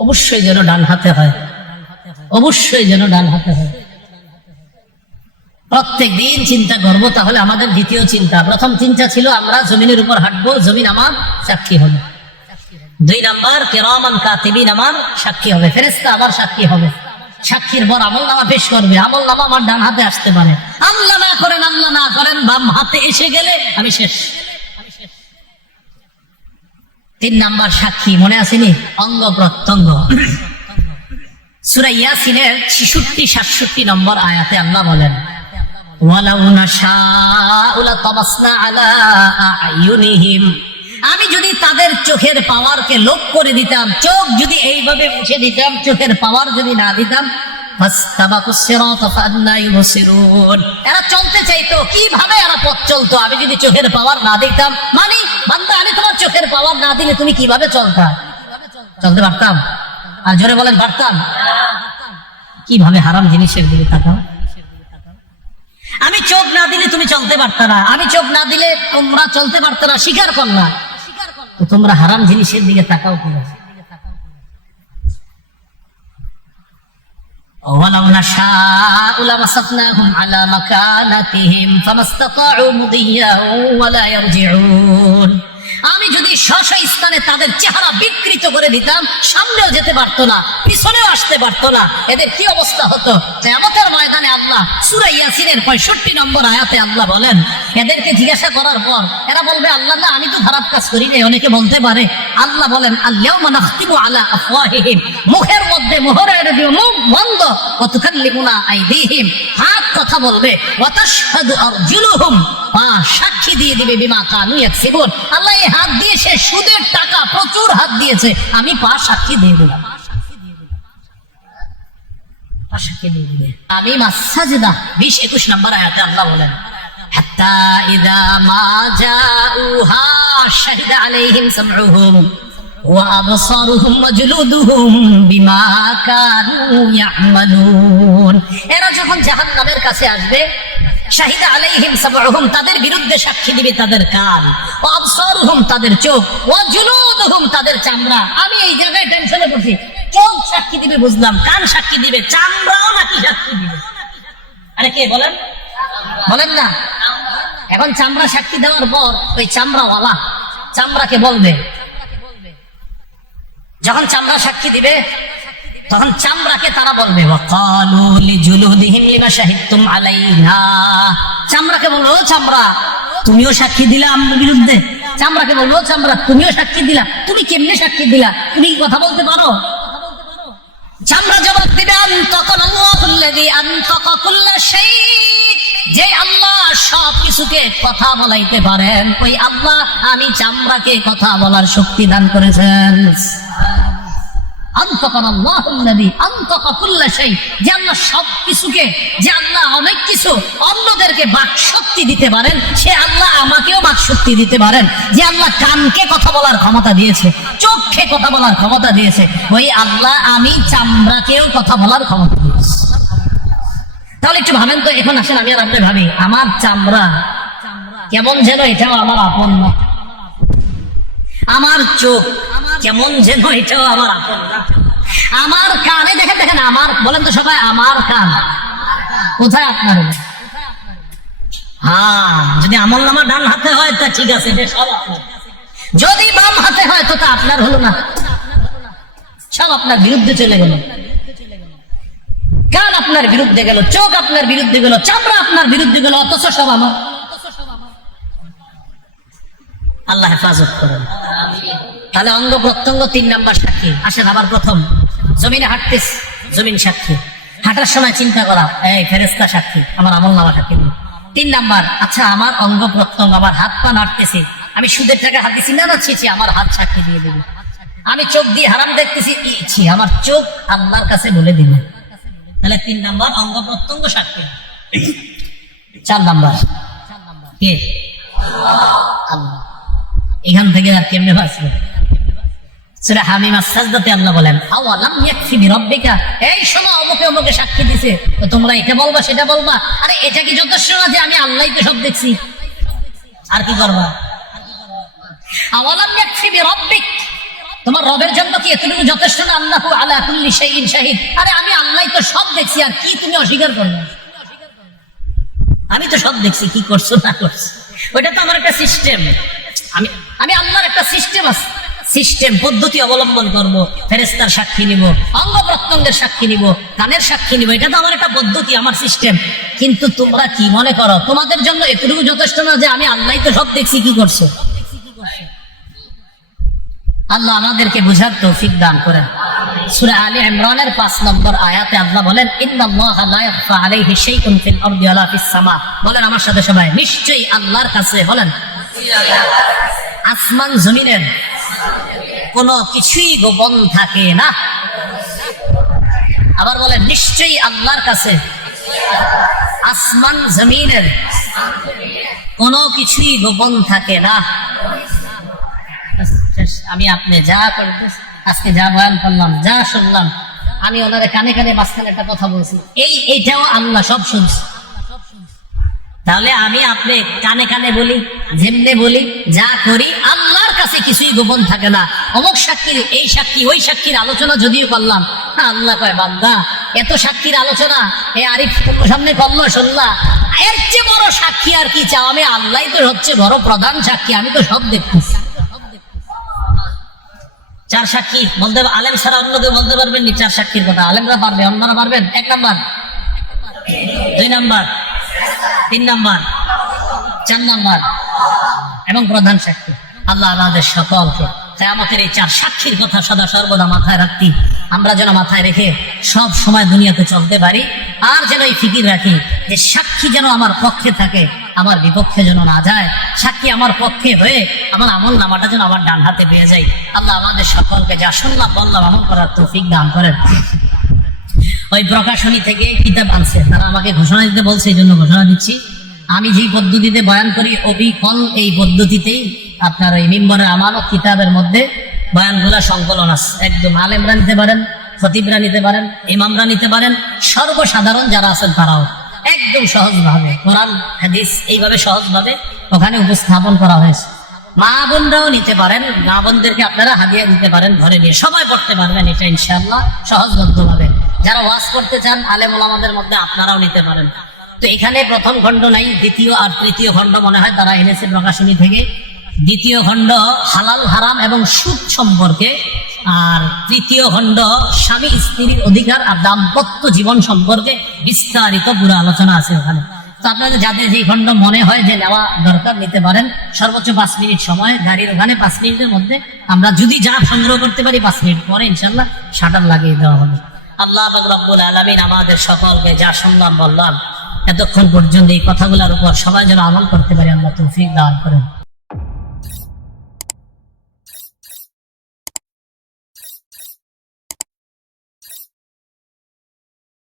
অবশ্যই যেন ডান হাতে হয়, অবশ্যই যেন ডান হাতে হয়। প্রত্যেক দিন চিন্তা করবো, তাহলে আমাদের দ্বিতীয় চিন্তা, প্রথম চিন্তা ছিল আমরা জমিনের উপর হাঁটবো, জমিন আমার সাক্ষী হবে। 2 নাম্বার কিরামান কাতিবিন আমার সাক্ষী হবে, ফেরেশতা আমার সাক্ষী হবে। সাক্ষীর পর আমলনামা পেশ করবে, আমলনামা আমার ডান হাতে আসতে পারে, আল্লাহ না করেন বাম হাতে এসে গেলে আমি শেষ। 3 নাম্বার সাক্ষী মনে আসেনি? অঙ্গ প্রত্যঙ্গ। সূরা ইয়াসিনের 66-67 নম্বর আয়াতে আল্লাহ বলেন, ওয়ালাউ নাশাউ লাতামাসনা আলা আ'য়ুনিহিম, আমি যদি তাদের চোখের পাওয়ারকে লোপ করে দিতাম, চোখ যদি এইভাবে মুছে দিতাম, চোখের পাওয়ার যদি না দিতাম, ফাস্তাবাকুস সিরাত ফাআন্না ইউবসিরুন, এরা চলতে চাইতো, কিভাবে এরা পথ চলতো আমি যদি চোখের পাওয়ার না দিতাম? মানে বান্দা, আমি তোমার চোখের পাওয়ার না দিলে তুমি কিভাবে চলতে পারতাম? আর জোরে বলেন পারতাম? কিভাবে হারাম জিনিসের দিকে তাকাও। আমি চোখ না দিলে তুমি চলতে পারত না, আমি চোখ না দিলে তোমরা চলতে পারত না, স্বীকার করলা, তো তোমরা হারাম জিনিসের দিকে তাকাও কিনা? ওয়ালাউ নাশাউ লামাসাতনাহুম আলা মাকানাতিহিম ফামাসতাতাউ মুদিয়্যান ওয়ালা ইয়ারজিউন, আমি যদি স্ব স্থানে তাদের চেহারা বিকৃত করে দিতাম, সামনেও যেতে পারতো না, পিছনেও আসতে পারতো না, এদের কি অবস্থা হতো? কিয়ামতের ময়দানে আল্লাহ সূরা ইয়াসিনের 65 নম্বর আয়াতে আল্লাহ বলেন, এদেরকে জিজ্ঞাসা করার পর এরা বলবে, আল্লাহ না, আমি তো খারাপ কাজ করি নাই। অনেকে বলতে পারে, আল্লাহ বলেন, আল-ইয়াওমা নাখতিমু আলা আফওয়াহিহিম, মুখের মধ্যে মোহরের দিয়ে মুখ বন্ধ, ওয়া তুকাল্লিমুনা আইদিহিম, হাত কথা বলবে, ওয়া তাশহাদু আরজুলুহুম, পা সাক্ষী দিয়ে দিবে, বিমা কানু ইয়াকসিবুন, আল্লাহ এই হাত দিয়ে সে সুদের টাকা প্রচুর হাত দিয়েছে, আমি পা সাক্ষী দিয়ে দিলাম। আমি মাসাজিদা 20-21 নম্বর আয়াতে আল্লাহ বলেন, হাত্তা ইযা মা জাউহা শাহিদা আলাইহিম সামউহুম ওয়া আবসারুহুম ওয়া জুলুদুহুম বিমা কানু ইয়ামালুন, এরা যখন জাহান্নামের কাছে আসবে, শাহিদা আলাইহিম সামউহুম, তাদের বিরুদ্ধে সাক্ষী দিবে তাদের কান, ওয়া আবসারুহুম, তাদের চোখ, ওয়া জুলুদুহুম, তাদের চামড়া। আমি এই জায়গায় টেনশনে পড়ছি, চোখ সাক্ষী দিবে বুঝলাম, কান সাক্ষী দিবে, চামড়াও নাকি সাক্ষী দিবে? আরে কে বলেন না? এখন চামড়া সাক্ষী দেওয়ার পর ওই চামড়াওয়ালা চামড়াকে বলবে, যখন চামড়া সাক্ষী দিবে তখন চামড়াকে তারা বলবে, ওয়াকালু লিজুলুদিহিম লিমা শাহিদতুম আলাইনা, চামড়াকে বলবে, ও চামড়া, তুমিও সাক্ষী দিলা আমার বিরুদ্ধে। চামড়াকে বলবো, চামড়া, তুমিও সাক্ষী দিলা, তুমি কেমনে সাক্ষী দিলা? তুমি কি কথা বলতে পারো? চামড়া জবাব দিবে, আনতাকাল্লাহুল্লাযী আনতাকা কুল্লা শাই, যে আল্লাহ সব কিছুকে কথা বলাইতে পারেন, ওই আল্লাহ আমি চামড়াকে কথা বলার শক্তি দান করেছেন। আনতাকাল্লাহুল্লাযী আনতাকা কুল্লা শাই, যে আল্লাহ সব কিছুকে, যে আল্লাহ অনেক কিছু অন্যদেরকে বাক শক্তি দিতে পারেন, সে আল্লাহ আমাকেও বাক শক্তি দিতে পারেন। যে আল্লাহ কানকে কথা বলার ক্ষমতা দিয়েছে, চোখকে কথা বলার ক্ষমতা দিয়েছে, ওই আল্লাহ আমি চামড়াকেও কথা বলার ক্ষমতা দিয়েছে। তাহলে একটু ভাবেন তো, এখন আসেন আমি আর আপনি ভাবি, আমার চামড়া কেমন যেন এটাও আমার আপন না, আমার চোখ কেমন যেন এটাও আমার আপন না, আমার কানে দেখেন আমার, বলেন তো সবাই, আমার কান কোথায় আপনার? হ্যাঁ, যদি আমলনামা ডান হাতে হয় তা ঠিক আছে, এটা সব আপনার। যদি বাম হাতে হয় তো তা আপনার হলো না, সব আপনার বিরুদ্ধে চলে গেল। কান আপনার বিরুদ্ধে গেল, চোখ আপনার বিরুদ্ধে গেল, চামড়া আপনার বিরুদ্ধে গেল, অথচ সব আমার। আল্লাহ হেফাজত করেন। তাহলে অঙ্গ প্রত্যঙ্গ 3 নাম্বার সাক্ষী। আসেন আবার প্রথম, জমিনে হাঁটতেছ, জমিন সাক্ষী, হাঁটার সময় চিন্তা করা, এই ফেরেশতা সাক্ষী, আমার আমলনামা সাক্ষী। 3 নাম্বার, আচ্ছা আমার অঙ্গ প্রত্যঙ্গ, আমার হাত পা নাড়তেছে, আমি সুদের টাকা হাত দিছি, না ছি, আমার হাত সাক্ষী দিয়ে দেবে। আমি চোখ দিয়ে হারাম দেখতেছি, আমার চোখ আল্লাহর কাছে বলে দিবে। তাহলে 3 নাম্বার অঙ্গ প্রত্যঙ্গ সাক্ষী। 4 নাম্বার কে? আল্লাহ। এখান থেকে আর কেমনে বাঁচবে? সূরা হামিম আস-সাজদাতে আল্লাহ বলেন, আওয়ালাম ইয়াকফি বিরাব্বিকা, এই শোনো, অমুকে অমুকে সাক্ষী দিছে, তো তোমরা এটা বলবা সেটা বলবা, আরে এটা কি যথেষ্ট না যে আমি আল্লাহই তো সব দেখছি? আর কি করবা? আওয়ালাম ইয়াকফি বিরাব্বিক, তোমার রবের জন্য কি এতটুকু যথেষ্ট না? আল্লাহু আলা কুল্লি শাইইন শাহিদ, আরে আমি আল্লাহই তো সব দেখছি, আর কি তুমি অস্বীকার করবে? আমি তো সব দেখছি, কি করছো না করছো, ওইটা তো আমার একটা সিস্টেম, আমি আল্লাহর একটা সিস্টেম আছে, সিস্টেম পদ্ধতি অবলম্বন করব, ফেরেশতার সাক্ষী নিব, অঙ্গ প্রত্যঙ্গের সাক্ষী নিব, কানের সাক্ষী নিব, এটা তো আমার একটা পদ্ধতি, আমার সিস্টেম। কিন্তু তোমরা কি মনে করো তোমাদের জন্য এতটুকু যথেষ্ট না যে আমি আল্লাহ তো সব দেখছি কি করছো? আল্লাহ আমাদেরকে বুঝার তৌফিক দান করেন। সূরা আলে ইমরানের 5 নম্বর আয়াতে আল্লাহ বলেন, ইন্নাল্লাহা লা ইয়াখফা আলাইহি শাইউন ফিল আরদি ওয়ালা ফিস সামা। বলেন আমার সাথে সবাই, নিশ্চয়ই আল্লাহর কাছে, বলেন আসমান জমিনের কোনো কিছুই গোপন থাকে না। আবার বলেন, নিশ্চয়ই আল্লাহর কাছে আসমান জমিনের কোনো কিছুই গোপন থাকে না। আমি আপনি যা করতে আজকে যা বয়ান করলাম, যা শুনলাম, আমি ওনারে কানে কানে মাঝখানে একটা কথা বলছি, এইটাও আল্লাহ সব শুনছে। তাহলে আমি আপনি কানে কানে বলি, যেমনে বলি, যা করি, আল্লাহর কাছে কিছুই গোপন থাকে না। অমুক সাক্ষীর এই সাক্ষী ওই সাক্ষীর আলোচনা যদিও করলাম, আল্লাহ কয় বান্দা এত সাক্ষীর আলোচনা এই আরিফ সামনে করলো, শুনলা, এর চেয়ে বড় সাক্ষী আর কি চাও? আমি আল্লাহ তো হচ্ছে বড় প্রধান সাক্ষী, আমি তো সব দেখতেছি। 4 সাক্ষী বলতে, আলেম ছাড়া অন্য কেউ বলতে পারবেন নি 4 সাক্ষীর কথা? আলেমরা পারবে, অন্যরা পারবেন? 1 নাম্বার, 2 নাম্বার, 3 নাম্বার, 4 নাম্বার এবং প্রধান সাক্ষী। আল্লাহ আমাদের সকলকে কিয়ামতের এই 4 সাক্ষীর কথা সদা সর্বদা মাথায় রাখতে, আমরা যেন মাথায় রেখে সব সময় দুনিয়াতে চলতে পারি। আর যেন এই ফিকির রাখি যে সাক্ষী যেন আমার পক্ষে থাকে, আমার বিপক্ষে যেন না যায়। সাক্ষী আমার পক্ষে হয়ে আমার আমল নামাটা যেন আমার ডান হাতে পেয়ে যায়। আল্লাহ আমাদের সকলকে যা শুনলাম বললাম আমল করার তৌফিক দান করেন। ওই প্রকাশনী থেকে কিতাব আনছে, তারা আমাকে ঘোষণা দিতে বলছে, এই জন্য ঘোষণা দিচ্ছি। আমি যে পদ্ধতিতে বয়ান করি অবিকল এই পদ্ধতিতেই আপনার ওই মিম্বরের আমানত কিতাবের মধ্যে বয়ানগুলা সংকলন আছে। একদম আলেমরা নিতে পারেন, খতিবরা নিতে পারেন, ইমামরা নিতে পারেন, সর্বসাধারণ যারা আছেন তারাও একদম সহজভাবে কোরআন হাদিস এইভাবে সহজভাবে ওখানে উপস্থাপন করা হয়েছে। মা বোনরাও নিতে পারেন, মা বোনদেরকে আপনারা হাদিয়া দিতে পারেন, ঘরে নিয়ে সবাই পড়তে পারবেন এটা ইনশাআল্লাহ সহজবদ্ধভাবে। যারা ওয়াজ করতে চান আলেম ওলামাদের মধ্যে আপনারাও নিতে পারেন। তো এখানে প্রথম খণ্ড নাই, দ্বিতীয় আর তৃতীয় খণ্ড মনে হয় তারা এনেছে প্রকাশনী থেকে। দ্বিতীয় খণ্ড হালাল হারাম এবং সুদ সম্পর্কে, আর তৃতীয় খণ্ড স্বামী স্ত্রীর অধিকার আর দাম্পত্য জীবন সম্পর্কে বিস্তারিত পুরো আলোচনা আছে ওখানে। তো আপনাদের যাদের যে খণ্ড মনে হয় যে নেওয়া দরকার নিতে পারেন। সর্বোচ্চ 5 মিনিট সময়, গাড়ির ওখানে 5 মিনিটের মধ্যে আমরা যদি যা সংগ্রহ করতে পারি 5 মিনিট পরে ইনশাল্লাহ শাটার লাগিয়ে দেওয়া হবে। আল্লাহ পাক রব্বুল আলামিন আমাদের সকলকে যা শুনলাম বললাম এতক্ষণ পর্যন্ত এই কথাগুলোর উপর সবাই যেন আমল করতে পারি, আল্লাহ তৌফিক দান করেন।